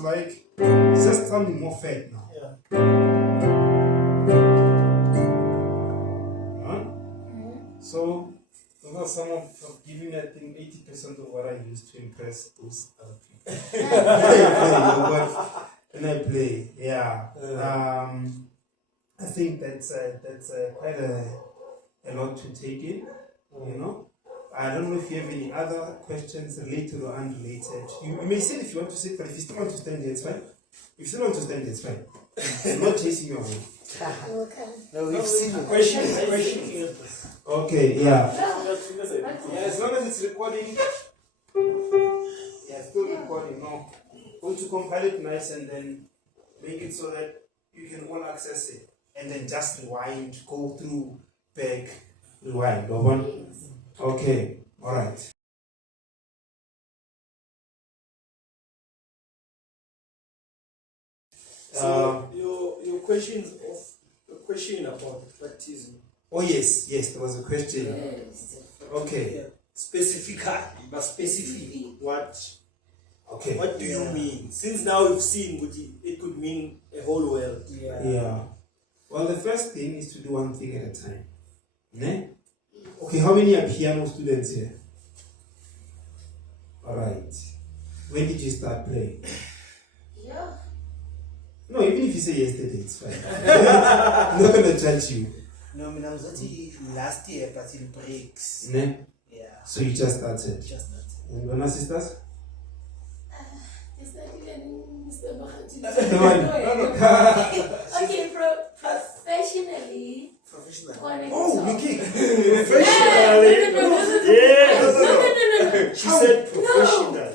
Like it's just sounding more fat now. Yeah. So someone giving I think 80% of what I use to impress those other people. When I play, yeah. I think that's quite a lot to take in. You know. I don't know if you have any other questions related or unrelated. You may sit if you want to sit, but if you still want to stand here, it's fine. If you still want to stand here, it's fine. I'm not chasing you away. No, we've seen the question. Okay, yeah. Yeah, as long as it's recording. Yeah, still recording. No. Go to compile it nice and then make it so that you can all access it. And then just rewind, go through, back, rewind. One. Okay, all right. So your question about practicing. Oh yes, there was a question. Yes. Okay. Yeah. Specific. What? Okay. What do you mean? Since now you've seen, it could mean a whole world. Yeah. Well, the first thing is to do one thing at a time. Ne? Okay, how many are piano students here? Alright. When did you start playing? Yeah. No, even if you say yesterday, it's fine. I'm not gonna judge you. No, I was actually last year, but in breaks. Ne? Yeah. So you just started. Just that. And Donna sisters? Is that even Mr. Come on. Okay, professionally. Professional. Oh, you kick. Professionally. No. She said professional.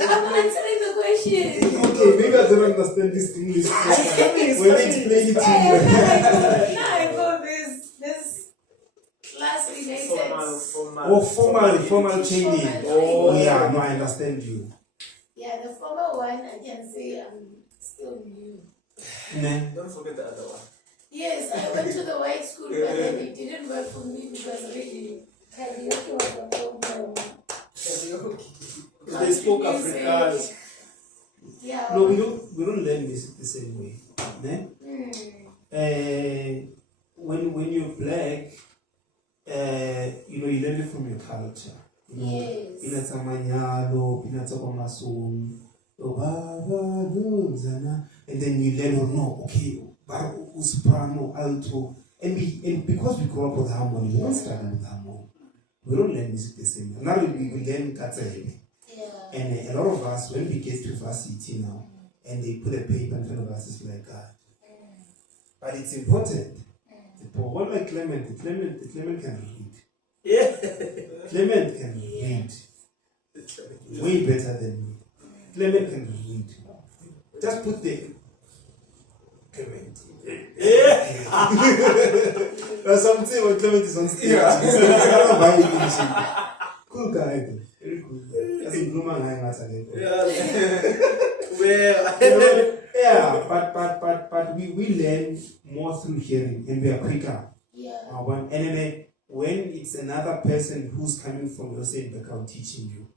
I'm answering the question. Okay, maybe I don't understand this English. When explain it to Now you. I go this class related. Formal training. Oh yeah, no, I understand you. Yeah, the formal one I can say I'm still new. Ne? Don't forget the other one. Yes, I went to the white school, but then it didn't work for me because really karaoke was a problem. They spoke Music. Afrikaans. Yeah. No, we don't learn music the same way. Ne? When you're black, you learn it from your culture. Yes. Pinatsa manyalo, pinatsa kwamasong, and then you learn, okay, soprano, alto, and because we grow up with harmony, we don't struggle with harmony. We don't learn music the same way. Now we learn katsebe. Yeah. And a lot of us, when we get to varsity now, and they put a paper in front of us, it's like God. But it's important. One like Clement can read. Yeah. Clement can read way better than me. Clement can read. Just put the Clement. Yeah. That's something when Clement is on stage. Cool guy, though. Very cool. That's a gloomy guy, yeah, but we learn more through hearing, and we are quicker. Yeah. And then when it's another person who's coming from your same background teaching you,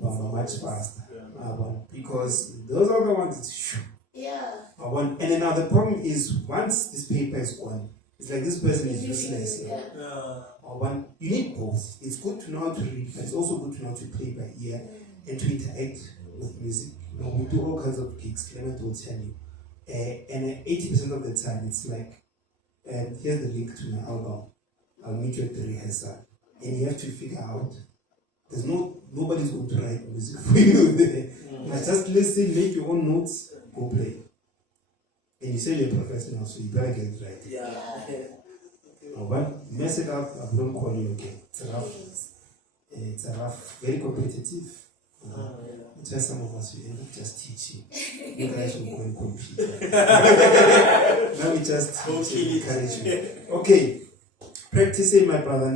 much faster. Because those are the ones it's shoo. Yeah. And then now the problem is once this paper is on, it's like this person is useless. You need both. It's good to know how to read, but it's also good to know how to play by ear and to interact with music. We do all kinds of gigs, Clement will tell you. And 80% of the time, it's like, here's the link to my album. I'll meet you at the rehearsal. And you have to figure out, nobody's going to write music for you there. But just listen, make your own notes, go play. And you say you're a professional, so you better get it right. But mess it up, I don't call you again. It's a rough, very competitive. That's why some of us, we end up just teaching. You guys will go and compete. Now we just encourage you. Okay, practicing, my brother.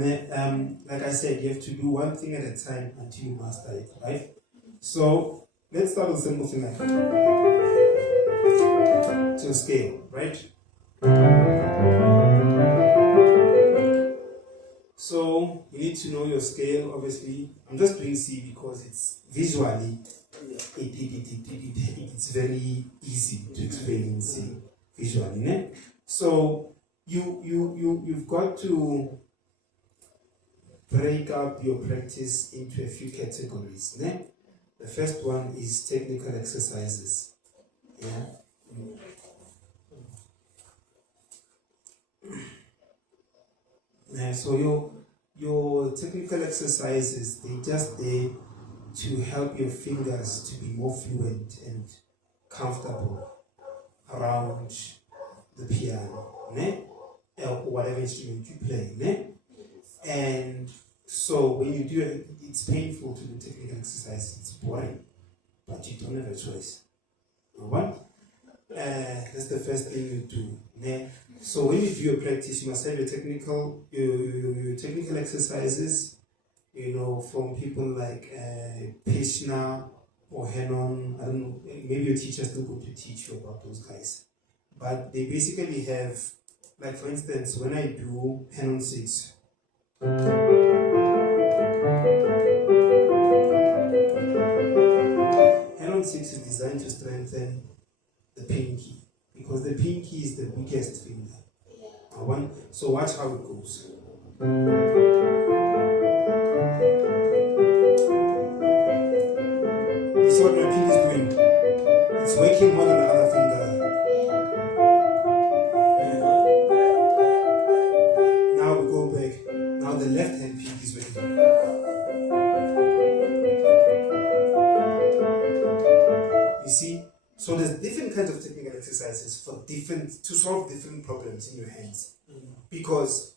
Like I said, you have to do one thing at a time until you master it, right? So let's start with simple thing like to scale, right? So you need to know your scale, obviously. I'm just doing C because it's visually, it's very easy to explain in C visually. Ne? So you've got to break up your practice into a few categories. Ne? The first one is technical exercises. Yeah. So your technical exercises, they're just there to help your fingers to be more fluent and comfortable around the piano, ne? Or whatever instrument you play. Ne? And so when you do it, it's painful to do technical exercises, it's boring, but you don't have a choice. That's the first thing you do. Ne? So when you do your practice, you must have your technical exercises, from people like Pishna or Henon. I don't know, maybe your teacher is still going to teach you about those guys. But they basically have, like for instance, when I do Henon 6, Henon 6 is designed to strengthen the pinky, because the pinky is the weakest finger. So watch how it goes. You see what my pinky is doing? It's working more than the other finger. Now we go back. Now the left hand pinky is working. You see? So there's different kinds of technical exercises to solve different problems in your hands. Because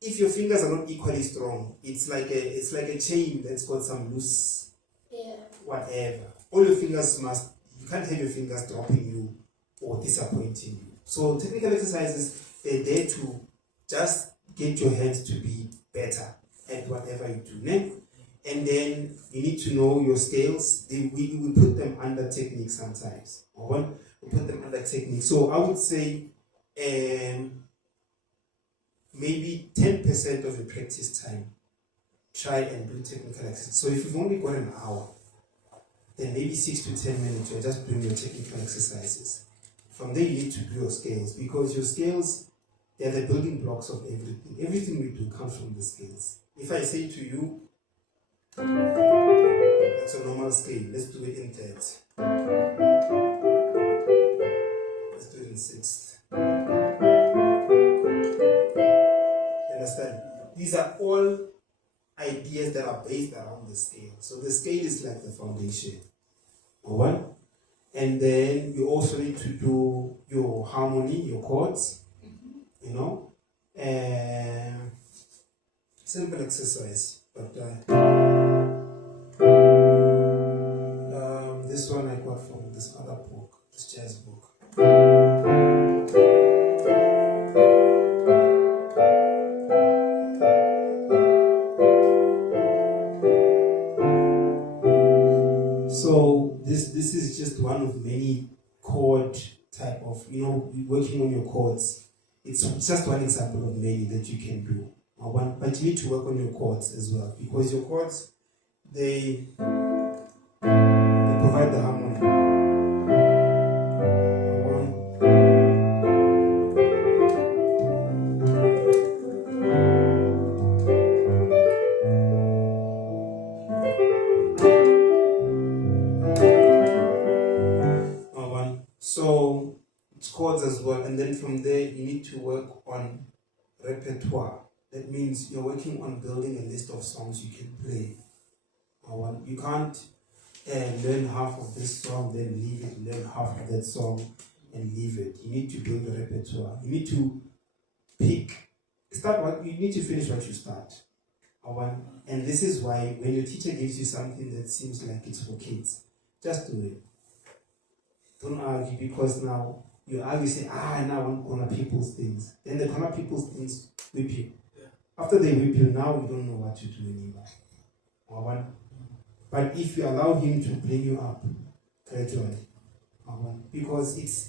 if your fingers are not equally strong, it's like a chain that's got some loose whatever. All your fingers you can't have your fingers dropping you or disappointing you. So technical exercises, they're there to just get your hands to be better at whatever you do. Ne? And then you need to know your scales. We put them under technique sometimes. We put them under technique. So I would say maybe 10% of your practice time try and do technical exercise. So if you've only got an hour, then maybe 6 to 10 minutes, you're just doing your technical exercises. From there, you need to do your scales, because your scales, they're the building blocks of everything. Everything we do comes from the scales. If I say to you, that's a normal scale, let's do it in thirds. Let's do it in sixth. You understand? These are all ideas that are based around the scale. So the scale is like the foundation. One. And then you also need to do your harmony, your chords, you know. Simple exercise. But this one I got from this other book, this jazz book. So this is just one of many chord type of, working on your chords. It's just one example of many that you can do. But you need to work on your chords as well, because your chords, they provide the harmony. So it's chords as well, and then from there you need to work on repertoire. That means you're working on building a list of songs you can play. You can't learn half of this song, then leave it, learn half of that song and leave it. You need to build a repertoire. You need to you need to finish what you start. And this is why when your teacher gives you something that seems like it's for kids, just do it. Don't argue, because now you argue, say, now I want corner people's things. Then the corner people's things whip you. Yeah. After they whip you, now you don't know what to do anymore. But if you allow him to bring you up gradually, because it's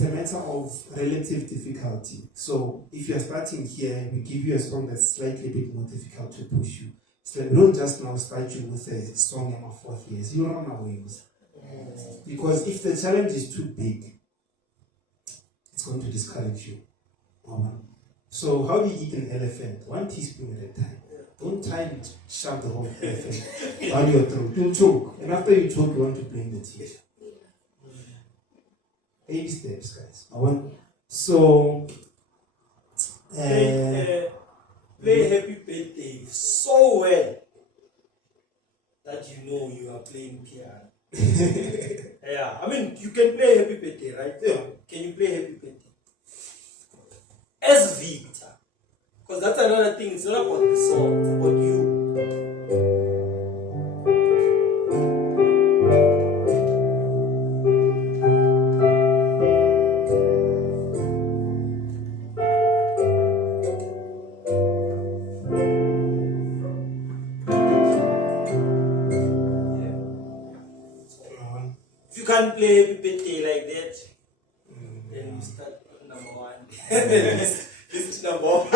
a matter of relative difficulty. So if you're starting here, we give you a song that's slightly a bit more difficult to push you. So we don't just now start you with a song in my 4th years. You run away with. Because if the challenge is too big, it's going to discourage you. So how do you eat an elephant? 1 teaspoon at a time. Don't try and shove the whole elephant down your throat. You'll choke. And after you choke, you want to blame the teacher. Baby steps, guys. So play Happy Birthday so well that you know you are playing piano. Yeah, I mean, you can play Happy Birthday, right? Yeah. Can you play Happy Birthday? As Victor. Because that's another thing. It's not about the song, it's about you. Can't play Happy Birthday like that, then you start number 1. List number 1.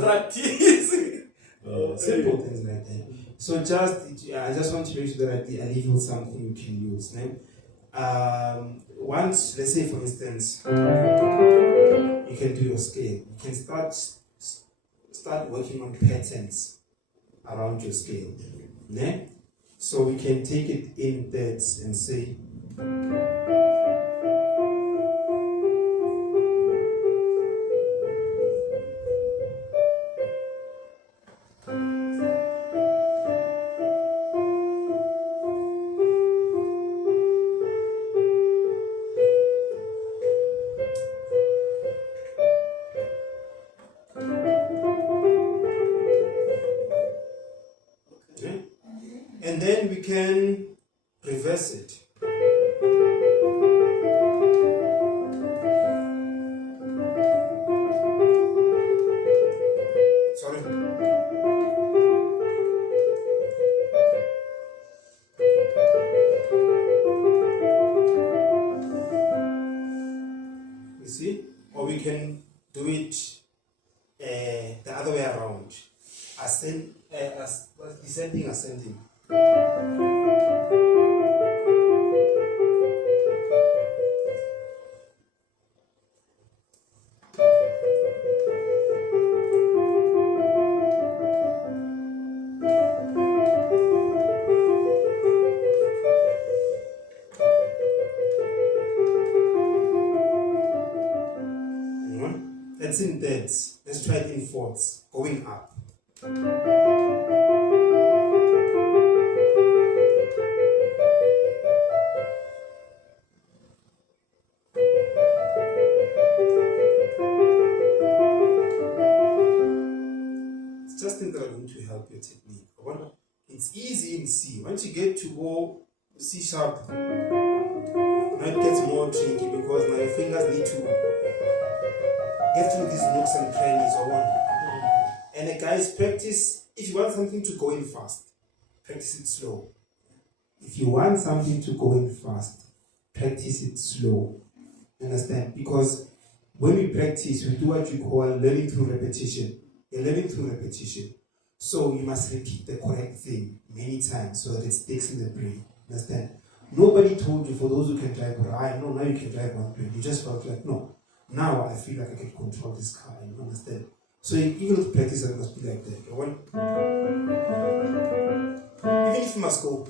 Practice. Simple things like that. So I just want to make sure that I leave you something you can use. Once, let's say for instance, you can do your scale. You can start working on patterns around your scale. So we can take it in thirds and say, and then we can reverse it. Sorry. You see? Or we can do it descending, ascending. That's in thirds. Let's try it in fourths, going up. It's just things that are going to help your technique. It's easy in C. Once you get to O, C sharp, now it gets more tricky because now your fingers need to get through these nooks and crannies or one. And guys, practice. If you want something to go in fast, practice it slow. If you want something to go in fast, practice it slow. Understand? Because when we practice, we do what we call learning through repetition. You're learning through repetition. So you must repeat the correct thing many times so that it sticks in the brain. Understand? Nobody told you, for those who can drive right, no, now you can drive 120. You just felt like, no. Now I feel like I can control this car. You understand? So even with practice, it must be like that. Even if you must go.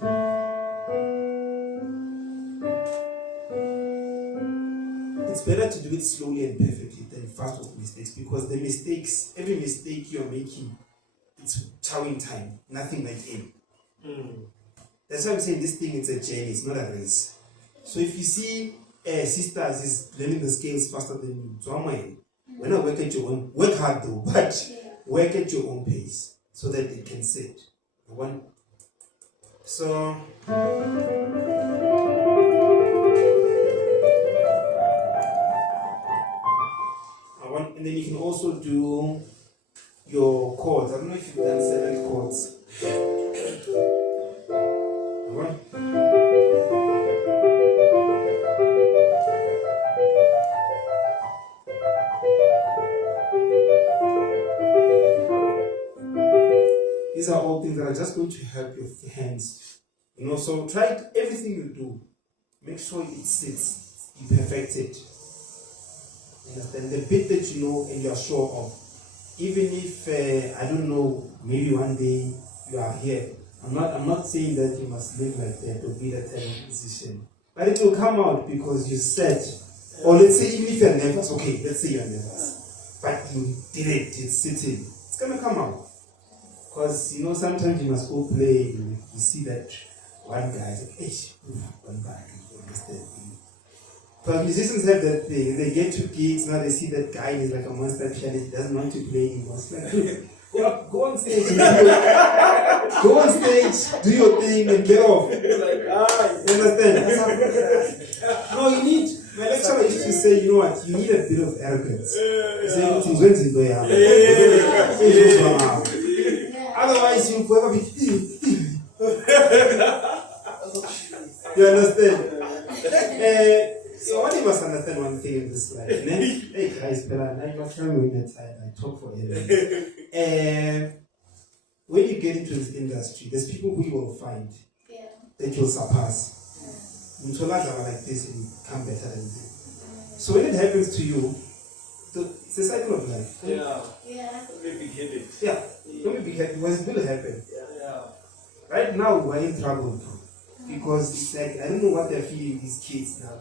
It's better to do it slowly and perfectly than fast with mistakes, because the mistakes, every mistake you're making, it's towing time. Nothing like aim. That's why I'm saying this thing is a journey, it's not a race. So if you see sisters is learning the scales faster than you, so am I. When I work at your own, work hard though, but work at your own pace so that it can sit. So and then you can also do your chords. I don't know if you've done 7 chords. These are all things that are just going to help your hands. So try everything you do. Make sure it sits. You perfect it. Understand? The bit that you know and you are sure of. Even if I don't know, maybe one day you are here. I'm not saying that you must live like that or be that type of musician. But it will come out because you said, or let's say even if you're nervous, okay, let's say you're nervous. But you did it, it's sitting. It's gonna come out. Because sometimes you must go play, you see that one guy is like, one guy, you understand. But musicians have that thing. They get to gigs, now they see that guy is like a monster pianist, doesn't want to play anymore. It's like, dude, go on stage. Go on stage, do your thing and get off. You understand? No, you need, my lecturer used to say, you know what, you need a bit of arrogance. You say, otherwise you'll forever be you understand? So what you must understand one thing in this life. Hey guys, but I must tell you that I talk for you. When you get into this industry, there's people who you will find that you'll surpass. Like this and come better than them. So when it happens to you, it's a cycle of life. Don't be big-headed. Don't be big-headed because it will happen. Right now we're in trouble because it's like, I don't know what they're feeling these kids now.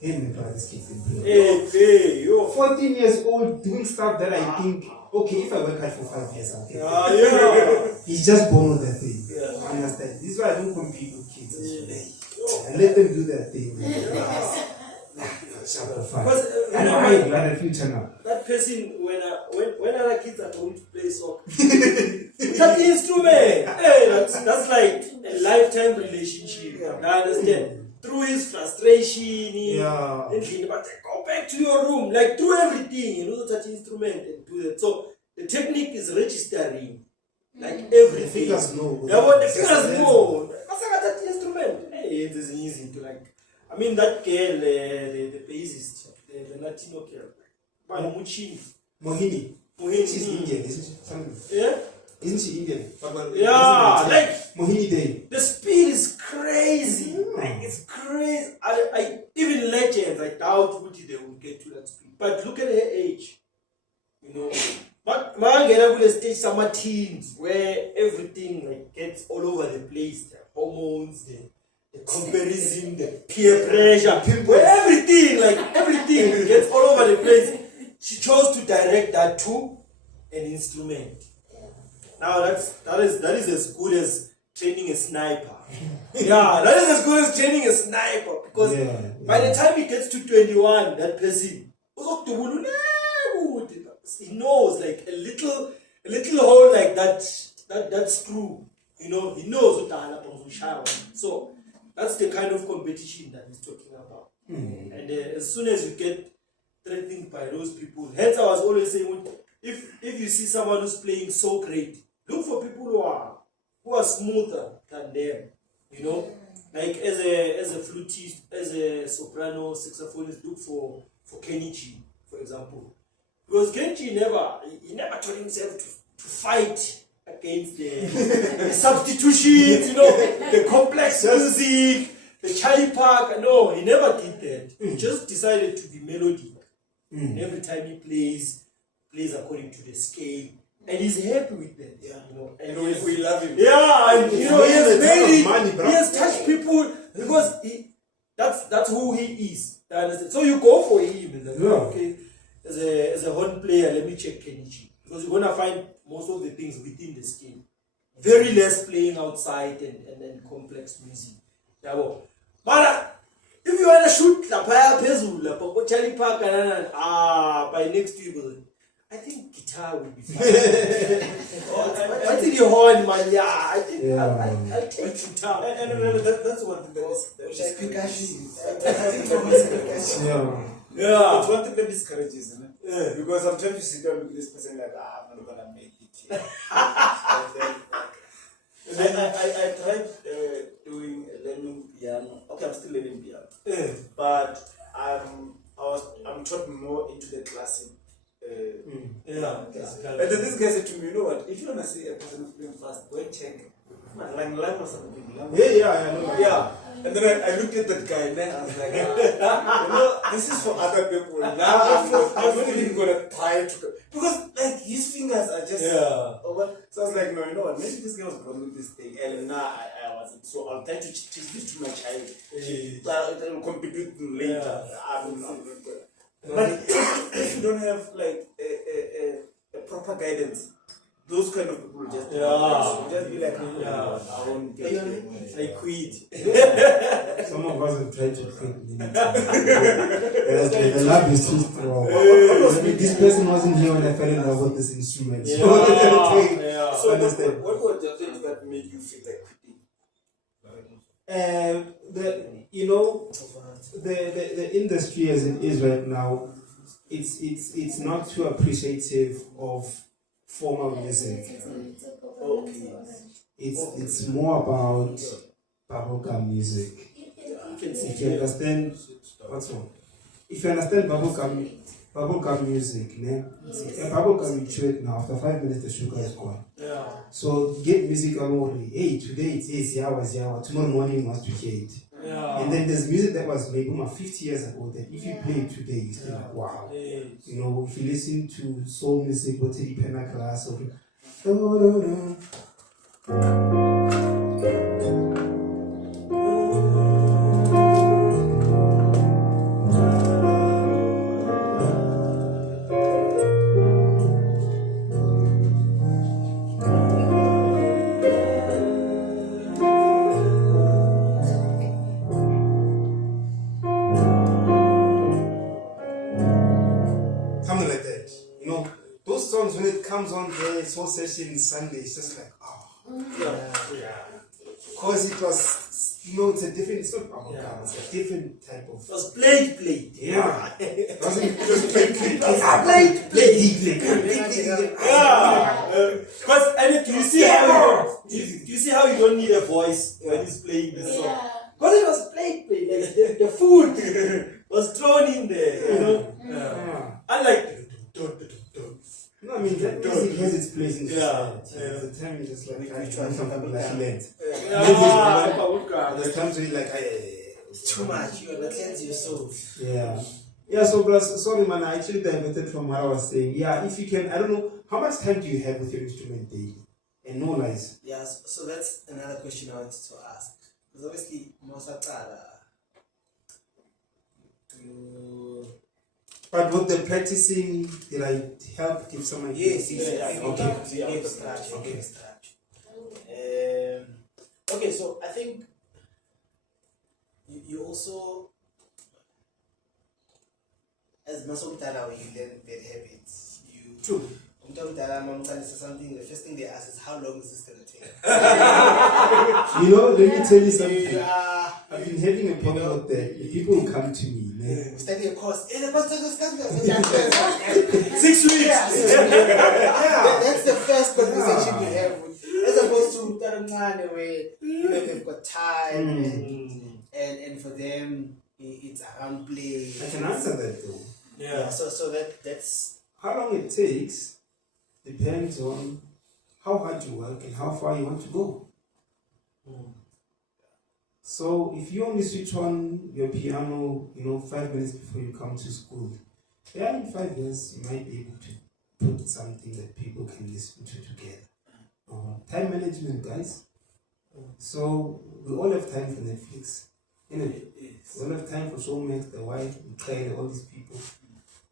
These kids in play. 14 years old doing stuff that I think, okay, if I work hard for 5 years, I'll get it. He's just born with that thing. I understand. This is why I don't compete with kids. I let them do their thing. Because you are the future now. That person, when other kids are going to play soccer, that instrument, that's like a lifetime relationship. I understand. Through his frustration, but go back to your room, like do everything, touch instrument and do that. So the technique is registering, like everything. The fingers know. The fingers know. That instrument, it is easy to like. I mean that girl, the bassist, the Latino girl, Mohini. She's Indian, isn't she? Yeah. Isn't she Indian? Yeah, like Mohini Day. the speed is crazy. Like it's crazy. I even legends, I doubt which they will get to that speed. But look at her age. You know. But Mangena will stage some teens where everything like gets all over the place. The hormones, the comparison, the peer pressure, where everything gets all over the place. She chose to direct that to an instrument. Now that is as good as training a sniper. Yeah, that is as good as training a sniper because by the time he gets to 21, that person he knows like a little hole like that screw. You know, he knows what. So that's the kind of competition that he's talking about. And as soon as you get threatened by those people, hence I was always saying, if you see someone who's playing so great, look for people who are smoother than them. You know, like as a flutist, as a soprano, saxophonist, look for Kenichi, for example, because Kenichi never taught himself to fight against the substitutions, you know, the complex music, the Charlie Park. No, he never did that. He just decided to be melodic. Every time he plays according to the scale. And he's happy with that, you know. And we love him. Yeah, and you know, he has touched people because that's who he is. Understand? So you go for him and then, okay, as a horn player, let me check Kenichi. Because you're gonna find most of the things within the scale. Very less playing outside and complex music. But if you wanna shoot la paya pezula, Charlie Park by next week, I think guitar will be fun. I think the horn, man. Yeah, I think I'll take guitar. And that's one thing that Yeah. It's one thing that discourages, isn't it? Yeah. Because sometimes you sit down with this person like, I'm not gonna make it here. and then I tried learning piano. Okay, I'm still learning piano. But I'm taught more into the classic. But then this guy said to me, you know what, if you want to see a person who's playing fast, go and check. Lang or something. Yeah. And then I looked at that guy and then I was like, you know, this is for other people. Now I'm not even going to try to, because like his fingers are just, so I was like, no, you know what, maybe this guy was born with this thing and now I wasn't. So I'll try to teach this to my child. I will compete with him later. I'm not good. But if you don't have like a proper guidance, those kind of people just be like, I won't get it. I quit. Some of us have tried to quit. The love is too strong. This person wasn't here when I fell in love with this instrument. So what were the things that made you feel like quitting? The industry as it is right now, it's not too appreciative of formal music. It's more about bubblegum music. If you understand what's wrong. If you understand bubblegum music, a bubblegum you chew it now, after 5 minutes the sugar is gone. So get music already. Hey, today it is yawa, tomorrow morning you must to hear it. And then there's music that was made 50 years ago that if you play it today, you still like, wow. You know, if you listen to soul music, what Teddy Penna class, or something like that. You know, those songs when it comes on there, soul session Sunday, it's just like, because it was, you know, it's a different, it's not bubblegum, it's a different type of. It was played. Yeah. It wasn't just played. Because and do you see how you don't need a voice when he's playing this song? Because it was played. Like the food was thrown in there, you know. Unlike No, I mean that music has its place in Yeah, society. yeah. The time is just like Which I one? want something like land. Yeah. There's times where you're like It's too much. You wanna cleanse your soul. Yeah. Yeah, so plus, sorry man, I actually diverted from what I was saying. Yeah, if you can, I don't know, how much time do you have with your instrument daily? And no lies. Yeah, so that's another question I wanted to ask. Because obviously, Mosatara, you. But with the practicing, did I help give some ideas? Yes, Okay. You gave a scratch. Okay. You gave a scratch. Okay, so I think you also, as Masomtala, when you learn bad habits, you. True. Something, the first thing they ask is how long is this going to take? You know, let me tell you something. Yeah. I've been having a problem with that. The people who come to me, man. Study a course. 6 weeks. Yeah, that's the first conversation we have. As opposed to Tarumane, where they've got time and for them it's around play. I can answer that though. Yeah. So that's how long it takes depends on how hard you work and how far you want to go. So if you only switch on your piano, 5 minutes before you come to school, yeah, in 5 years you might be able to put something that people can listen to together. Time management, guys. So we all have time for Netflix. We all have time for Showmax, The Wife, Clay, all these people,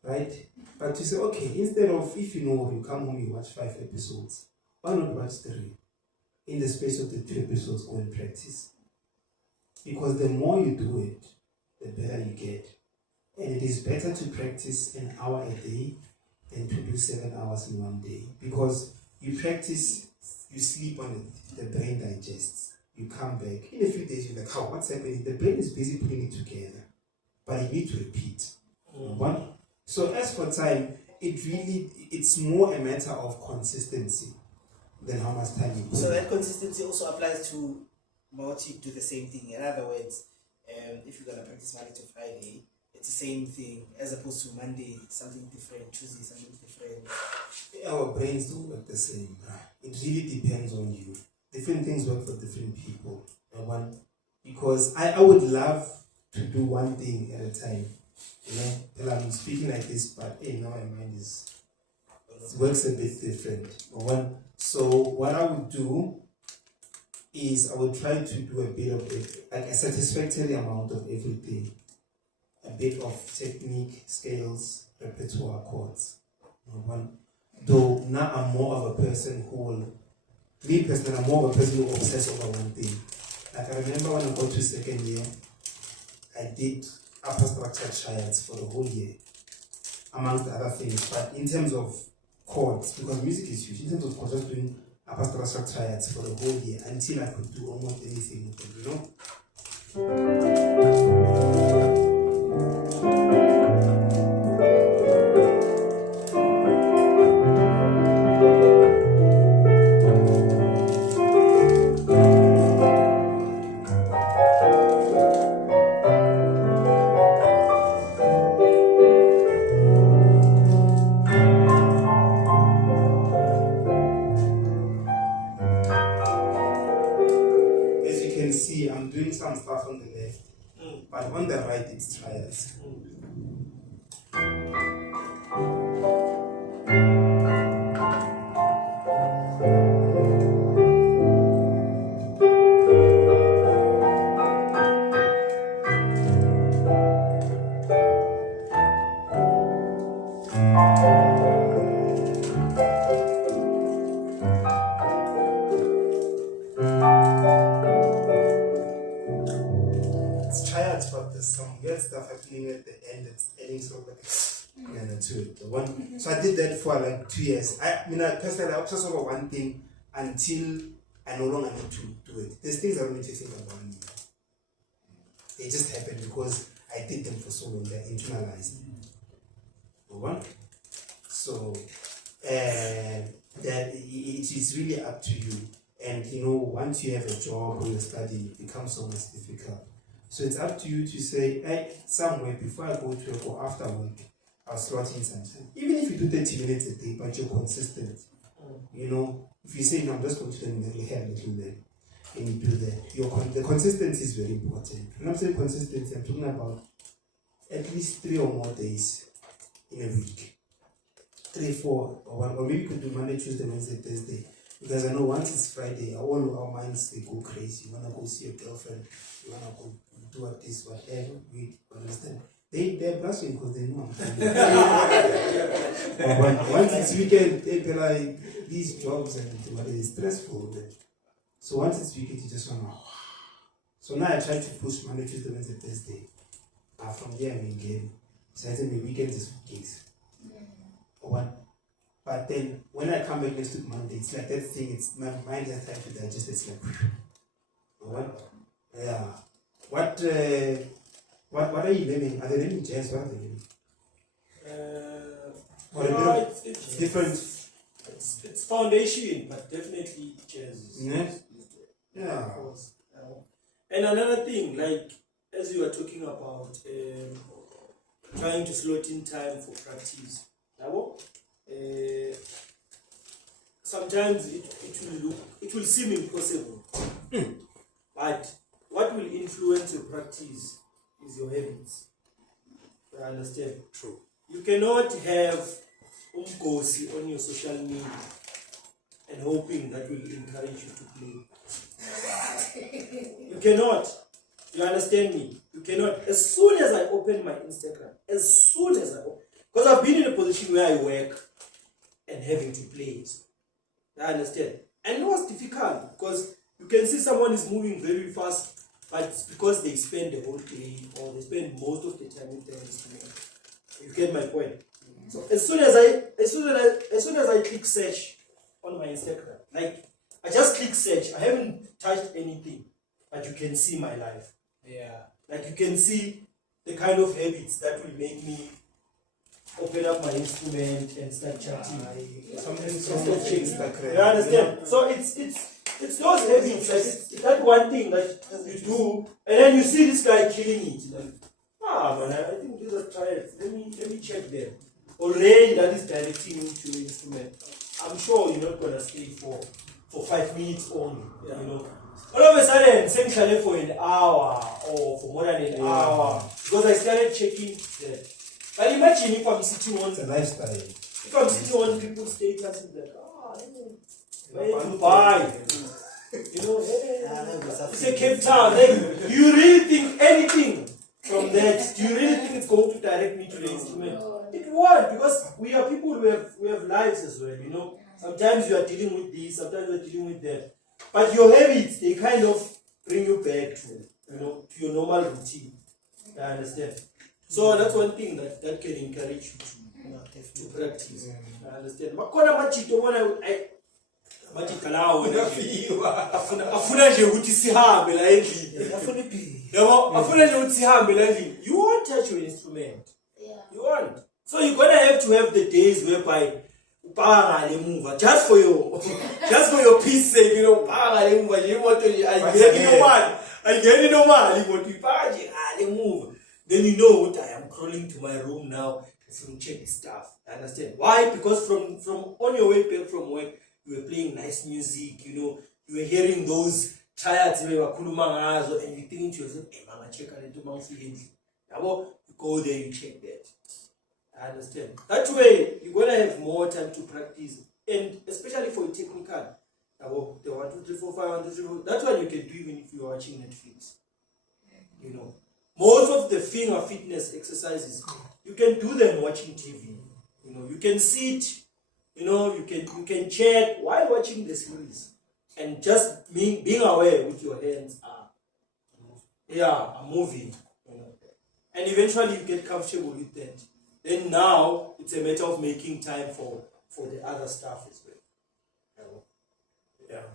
right? But you say, okay, instead of if you come home, you watch 5 episodes, why not watch 3? In the space of the 2 episodes, go and practice. Because the more you do it, the better you get. And it is better to practice an hour a day than to do 7 hours in one day. Because you practice, you sleep on it, the brain digests. You come back. In a few days, you're like, oh, what's happening? The brain is busy putting it together. But you need to repeat. One. So as for time, it's more a matter of consistency than how much time you put. So that consistency also applies to multi do the same thing. In other words, if you're gonna practice Monday to Friday, it's the same thing as opposed to Monday, something different, Tuesday, something different. Our brains don't work the same. It really depends on you. Different things work for different people. Because I would love to do one thing at a time. Well, I'm speaking like this, but now my mind works a bit different. So what I would do is I would try to do a bit of it, like a satisfactory amount of everything. A bit of technique, scales, repertoire, chords. Though now I'm more of a person who will, me personally, I'm more of a person who will obsess over one thing. Like I remember when I got to second year, I did upper structure triads for the whole year, amongst other things. But in terms of chords, because music is huge, in terms of chords, just doing upper structure triads for the whole year until I could do almost anything with them, As you can see, I'm doing some stuff on the left, but on the right it's triads. It's triads, but there's some weird stuff happening at the end that's adding sort of like to it. So I did that for like 2 years. I personally I obsess over one thing until I no longer need to do it. There's things I don't need to think about anymore. They just happen because I did them for so long, they're internalized. So that it is really up to you. And once you have a job or you're studying, it becomes so much difficult. So it's up to you to say, hey, somewhere before I go to work or after work, I'll slot in some time. Even if you do 30 minutes a day, but you're consistent. You know, if you say, no, I'm just going to learn a little there, and you do that, the consistency is very important. When I'm saying consistency, I'm talking about at least 3 or more days in a week. 3, 4, or maybe you could do Monday, Tuesday, Wednesday, Thursday. Because I know once it's Friday, all our minds, they go crazy. You want to go see your girlfriend, you want to go do what this, whatever. We understand. They're blushing because they know I'm But once it's weekend, they be like, these jobs and what is stressful. So once it's weekend, you just want to. So now I try to push Monday, Tuesday, Wednesday, Thursday. From there, I'm in game. So I think the weekend is for gigs. But then when I come back next week Monday, it's like that thing, it's my mind has time to digest. It's like, what? Yeah. What are you learning? Are they learning jazz? What are they learning? Or a bit of it's different. It's foundation, but definitely jazz. Yeah. Of course. And another thing, like as you were talking about, trying to slot in time for practice. Sometimes it will seem impossible, but what will influence your practice is your habits. I understand. True. You cannot have umgosi on your social media and hoping that will encourage you to play. You cannot. You understand me? You cannot. As soon as I open my Instagram, because I've been in a position where I work and having to play it. I understand. And it was difficult because you can see someone is moving very fast, but it's because they spend the whole day or they spend most of the time with their instrument. You get my point? So as soon as I click search on my Instagram, like I just click search, I haven't touched anything, but you can see my life. Yeah. Like you can see the kind of habits that will make me open up my instrument and start chatting. You understand? So it's those habits, like it's that one thing that you do, and then you see this guy killing it. Like, man, I think these are triads. Let me check them. Already that is directing you to the instrument. I'm sure you're not gonna stay for 5 minutes only. You know. All of a sudden, same channel for an hour or for more than an hour because I started checking that. But imagine if I'm sitting on It's a lifestyle. If I'm sitting on people's status and like, where to buy? You know, it's a Cape Town. Like, do you really think anything from that? Do you really think it's going to direct me to the instrument? It won't, because we are people who have lives as well, you know. Sometimes you are dealing with this, sometimes you are dealing with that. But your habits, they kind of bring you back to your normal routine. I understand. So that's one thing that can encourage you to practice. I understand. Makona machito bona machika lawo afuna nje ukuthi sihambe la endlini. Afuna ipi. Yabo afuna nje ukuthi sihambe la endlini. You won't touch your instrument. Yeah. You won't. So you're gonna have to have the days whereby upanga le move just for your peace sake, you know, upanga le move you want to I get no man you want to upanga le move. Then you know what, I am crawling to my room now to check stuff. I understand. Why? Because from on your way back from work, you were playing nice music, you know, you were hearing those triads and you think to yourself, hey mama, check out into my feelings. You go there, you check that. I understand. That way, you're gonna have more time to practice. And especially for technical. The 1, 2, 3, 4, 5, 1, 2, 3, 4. That's what you can do even if you're watching Netflix. You know. Most of the finger fitness exercises, you can do them watching TV. You know, you can sit, you know, you can chat while watching the series. And just being aware with your hands are moving. You know. And eventually you get comfortable with that. Then now it's a matter of making time for the other stuff as well. Yeah.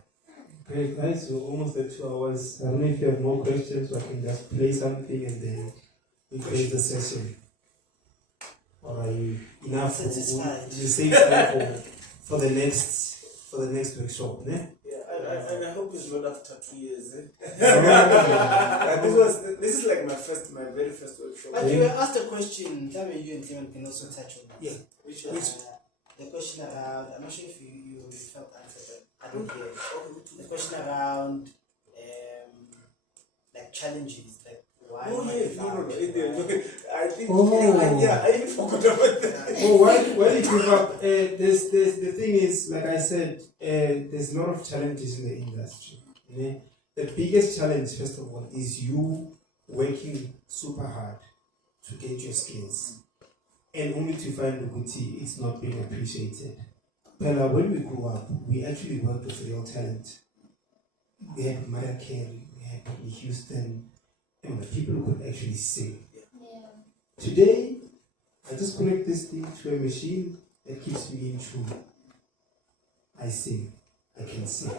Great, guys. We're almost at 2 hours. I don't know if you have more questions, or I can just play something and then we close the session. Or are you enough? Satisfied. You save time for the next workshop, ne? Yeah, I hope it's not after 2 years. Oh. This is like my very first workshop. But you were asked a question, maybe you and Clement can also touch on this. Yeah. Which The question around, I'm not sure if you felt answered, but I don't hear it. The question around like challenges, like why Oh not yes, give no. up? I think Oh. yeah, I even forgot about that. Oh, why you give up? There's the thing is, like I said, there's a lot of challenges in the industry. You know? The biggest challenge, first of all, is you working super hard to get your skills, and only to find the good tea, it's not being appreciated. But when we grew up, we actually worked with real talent. We had Mariah Carey, we had Whitney Houston, and the people who could actually sing. Yeah. Today, I just connect this thing to a machine that keeps me in tune. I sing, I can sing.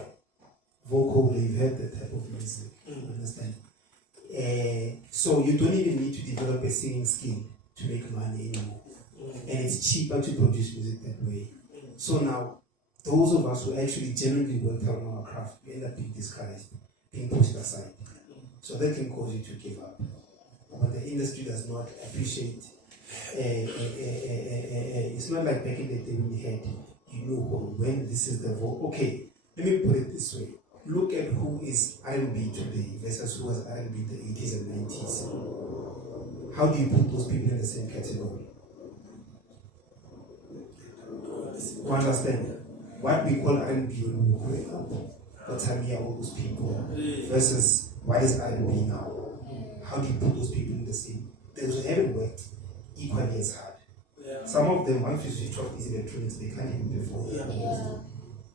Vocal, you've heard that type of music, you understand? So you don't even need to develop a singing skill to make money anymore. And it's cheaper to produce music that way. So now, those of us who actually genuinely work on our craft, we end up being discouraged, being pushed aside. So that can cause you to give up. But the industry does not appreciate. It's not like back in the day when you had, you know, when this is the vote. Okay, let me put it this way. Look at who is R&B today versus who was R&B in the 80s and 90s. How do you put those people in the same category? You understand? What we call R&B when we were growing up, what time here all those people versus what is R&B now? How do you put those people in the same? Those who haven't worked equally as hard. Yeah. Some of them, once you switch off these electronics, they can't even perform. Yeah.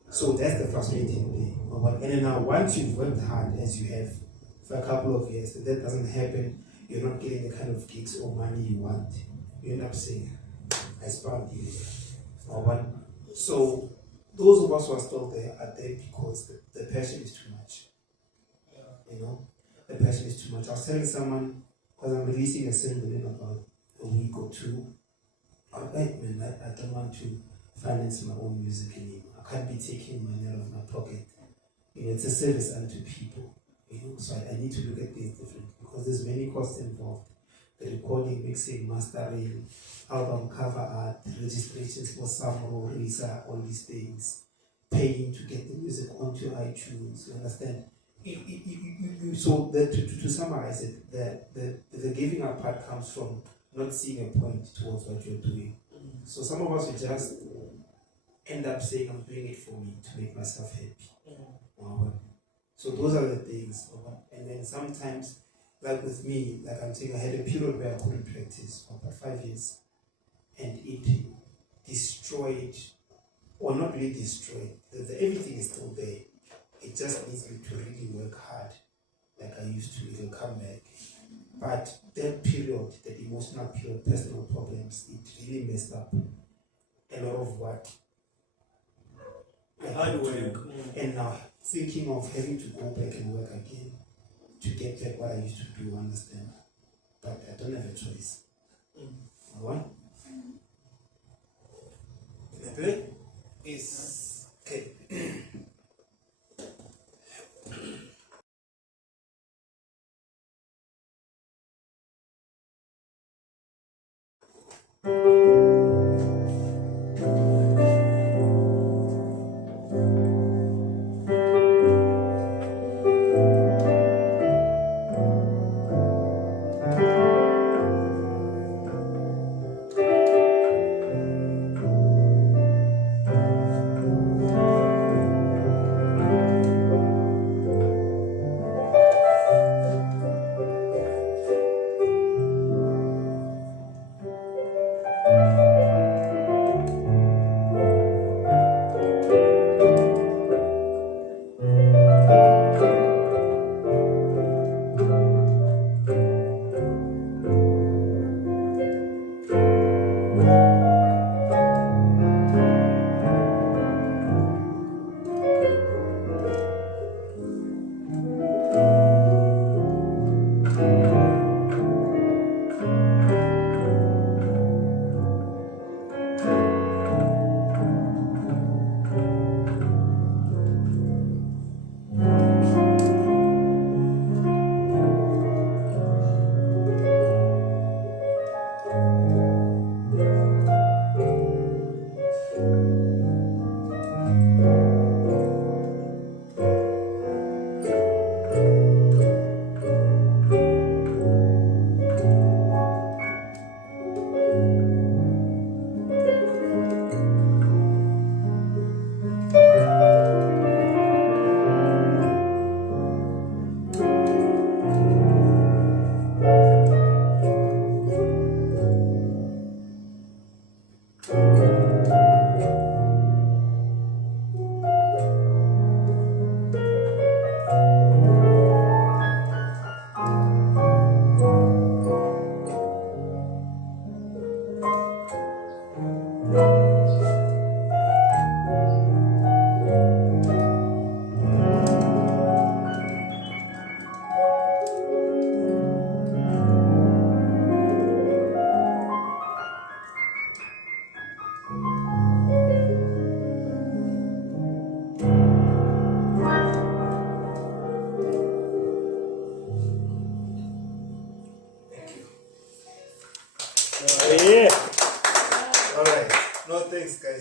So that's the frustrating thing. And then now, once you've worked hard as you have for a couple of years, that doesn't happen, you're not getting the kind of gigs or money you want. You end up saying, I spent you. So those of us who are still there are there because the passion is too much. You know, the passion is too much. I was telling someone, because I'm releasing a single in about a week or two, I don't want to finance my own music anymore. I can't be taking money out of my pocket. You know, it's a service unto people. You know, so I need to look at things differently because there's many costs involved. The recording, mixing, mastering, album cover art, registrations for some Risa, all these things, paying to get the music onto iTunes. You understand? So to summarize it, the giving up part comes from not seeing a point towards what you're doing. So some of us will just end up saying, I'm doing it for me to make myself happy. So those are the things. And then sometimes, like with me, like I'm saying, I had a period where I couldn't practice for about 5 years. And it destroyed, or not really destroyed, everything is still there. It just needs me to really work hard like I used to. It will come back. But that period, that emotional period, personal problems, it really messed up a lot of what I Hard had to work. do. And now thinking of having to go back and work again to get back what I used to do, understand? But I don't have a choice. What? Can I play? Yes. Okay.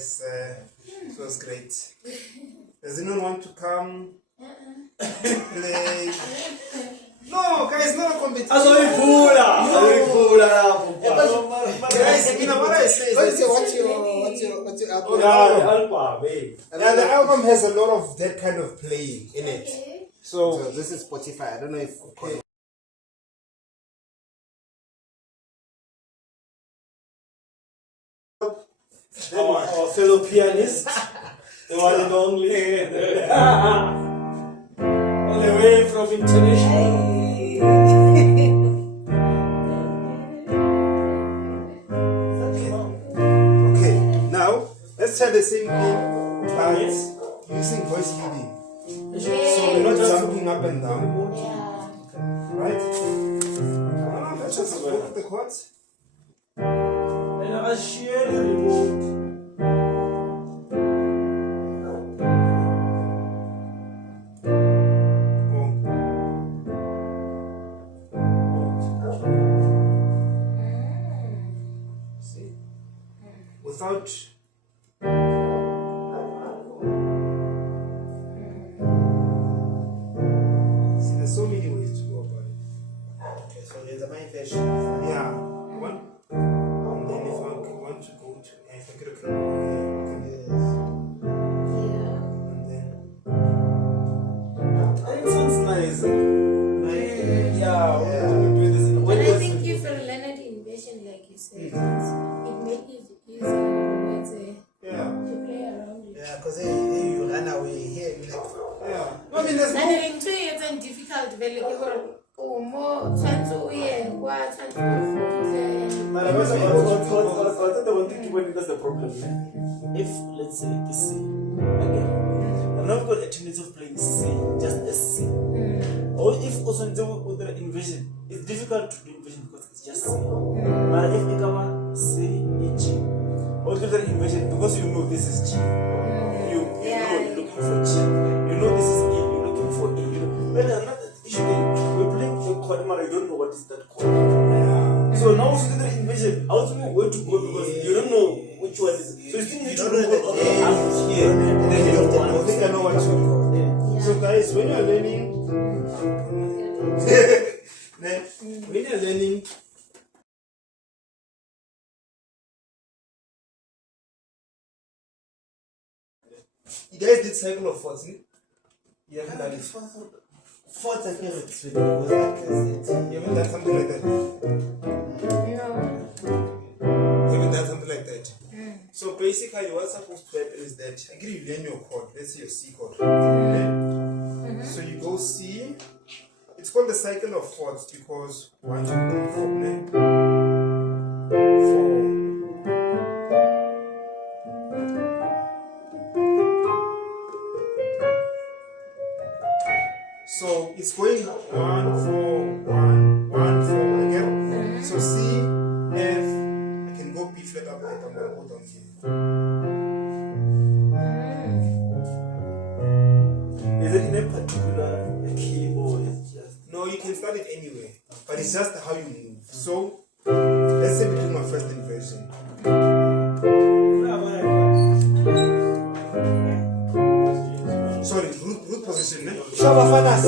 guys. It was great. Does anyone want to come play? No, guys, not a competition. Guys, You know what I say? What's your album? Yeah, the album has a lot of that kind of playing in it. Okay. So So this is Spotify. I don't know if our fellow pianist, the one and only, all the way from international. okay, now let's try the same thing but using voice leading. So we're not jumping up and down, Yeah. right? Let's just go with the chords. And I share the remote. See? Without see, there's so many ways to go about it. Okay, so there's a my version. Yeah, one. And then if I want to go to F, I could have come over here. Yeah. And then It sounds nice. Yeah. But I think if you learn it in version, like you said, it makes it easier yeah. to play around it. Yeah, because you run away here, you like. Yeah. No, I mean there's no And in 2 years and difficult, very more chance to hear what chance to But I was that's the problem. If let's say the C again, I'm not got a tendency of playing C, just a C. Or if also with the inversion, it's difficult to do inversion because it's just C. But if you cover C, E, G, or do the inversion because you know this is G, you know you're looking for G, you know this is E, you're looking for E. You know, but another issue is we're playing the chord, but you don't know what is that chord. So now we do the inversion. How to know where to go because you don't know which one is. So you still need to know here. Then you don't want. I think I know what to do. So guys, when you're learning when you're learning you guys did cycle of fourths, eh? You haven't done it. Fourth, I can't explain because that is it. You haven't done something like that. You haven't done something like that. So basically what's supposed to happen is that I agree you learn your chord, let's say your C chord. Okay? So you go C. It's called the cycle of fourths because 1, 2, 3, 4, 4. So it's going 1, 4, 1, 1, 4 again. So C, F, I can go B flat up, I'm gonna go down here. Is it in a particular key or it's just? No, you can start it anywhere, but it's just how you move. So let's say we do my first inversion. Sorry, root position, eh? Shaba Fanas.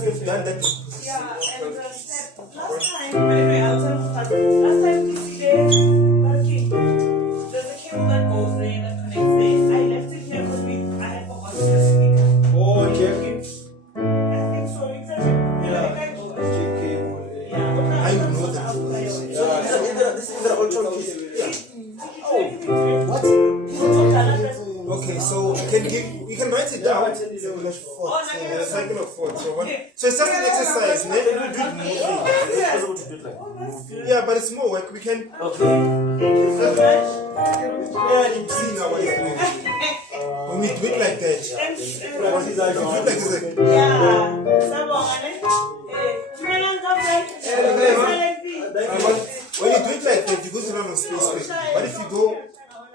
You've done that root position. Last time we see there's a cable that goes there that connects there. I left it here because I had forgotten the speaker. Oh, I okay. think so. Exactly. How you know that root position? This is the ultra piece. What? Okay, so I can give you can write it down. Cycle of fourths. So it's just an exercise, ne? Yeah, but it's more work. We can Okay. see now what it's doing. When we do it like that, when we do it like this, like, when you do it like that, you go to run of space quickly. But if you go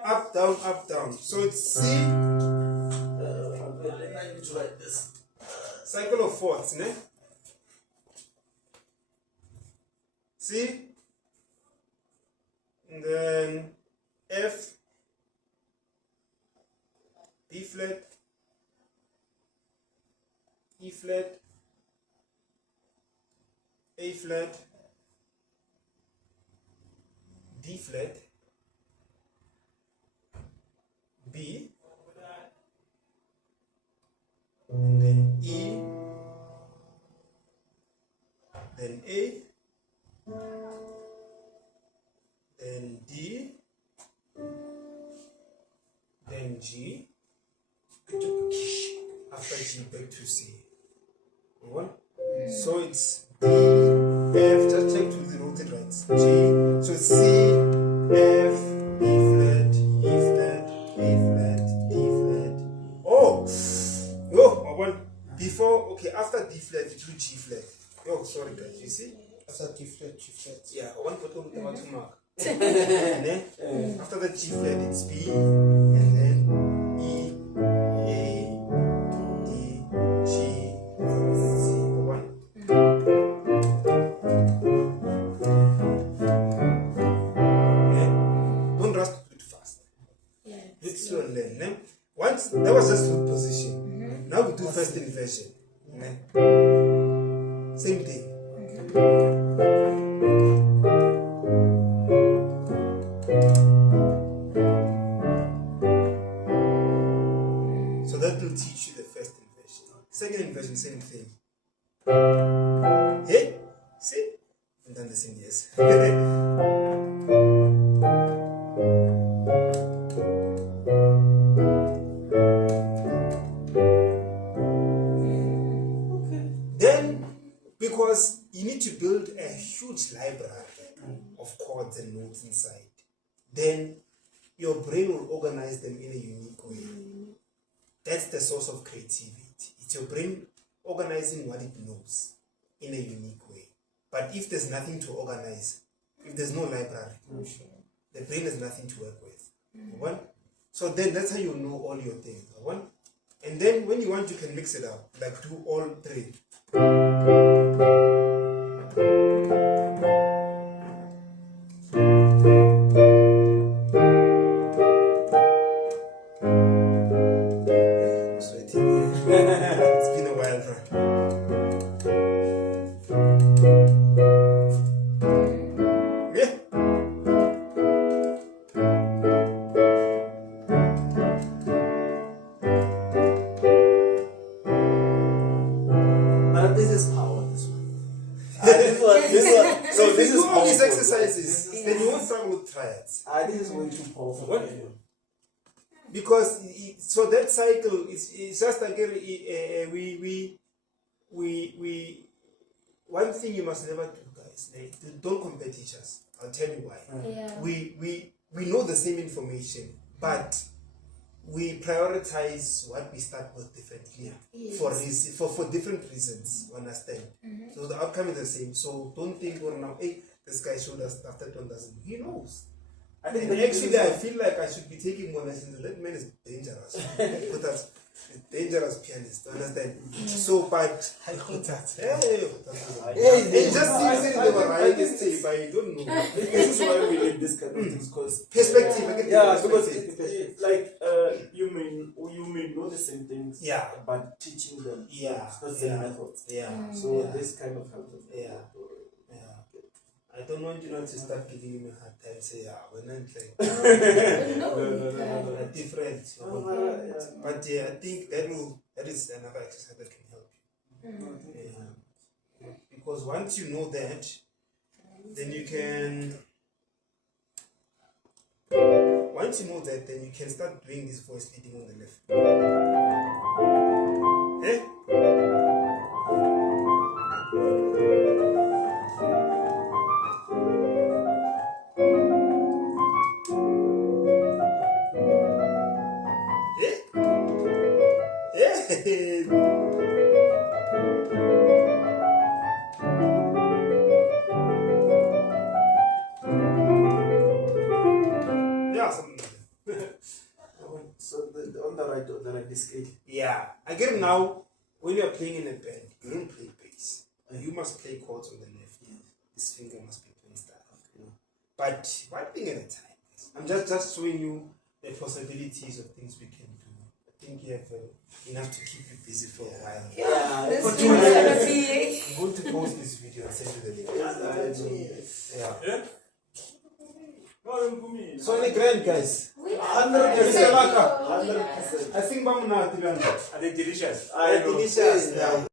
up, down. So it's C, cycle of fourths, ne? C, and then F, B flat, E flat, A flat, D flat, B, and then E, then A, then D, then G, after G back to C. One. So it's D, F, just check to the rotated rights. G, so it's C, F, B flat, E flat, A flat, D flat. Oh, one. Before, okay, after D flat, you do G flat. Oh, sorry guys, you see? After G flat. Yeah, one bottom to mark. And then after the G flat, it's B, and then E, A, D, G, C. One. Okay? Don't rush to do it fast. Yeah. Do it slow and learn. Eh? Once that was just root position. Now we do first inversion. Okay? Same thing. So that will teach you the first inversion. Second inversion, same thing. Hey, see? And then the same yes. Then, because you need to build a huge library of chords and notes inside, then your brain will organize them in a unique way. That's the source of creativity. It's your brain organizing what it knows in a unique way. But if there's nothing to organize, if there's no library, the brain has nothing to work with. One. So then that's how you know all your things. One. And then when you want, you can mix it up, like do all three. It's been a while, bro. Yeah. But this is power, this one. So if this you is do all these powerful. exercises, then you won't struggle with triads. This is way too powerful. What? Because so that cycle is just like we one thing you must never do, guys. Don't compare teachers. I'll tell you why. Yeah. We know the same information, but we prioritize what we start with differently for different reasons. You understand? So the outcome is the same. So don't think, well, now, hey, this guy showed us stuff that one doesn't. He knows. I think And actually, I feel like I should be taking more lessons. That man is dangerous. Khothatso is dangerous pianist. Understand? So, but Hi, Khothatso. hey, it just seems in the variety tape. I don't know. This is why we need this kind of things, because Perspective. I get yeah, the because perspective. like you may know the same things, Yeah. but teaching them, Yeah. it's not the same methods. Yeah. So Yeah. this kind of helps us. Yeah. I don't want you not to start giving me a hard time. Say, yeah, we're not like No. different. But yeah, I think that is another exercise that can help you. Yeah. Because once you know that, then you can. Once you know that, then you can start doing this voice leading on the left. Eh? Yeah, something like that. So on the right scale. Yeah, I get it now. When you are playing in a band, you don't play bass. You must play chords on the left. This finger must be but one thing at a time. I'm just showing you the possibilities of things we can do. I think you have enough to keep you busy for a while. Yeah, this For is 2 gonna minutes. be. I'm going to post this video and send you the link. Yeah. So any grand guys. 100% Laka. 100%. I think Bamuna Are they delicious? Delicious. Yeah.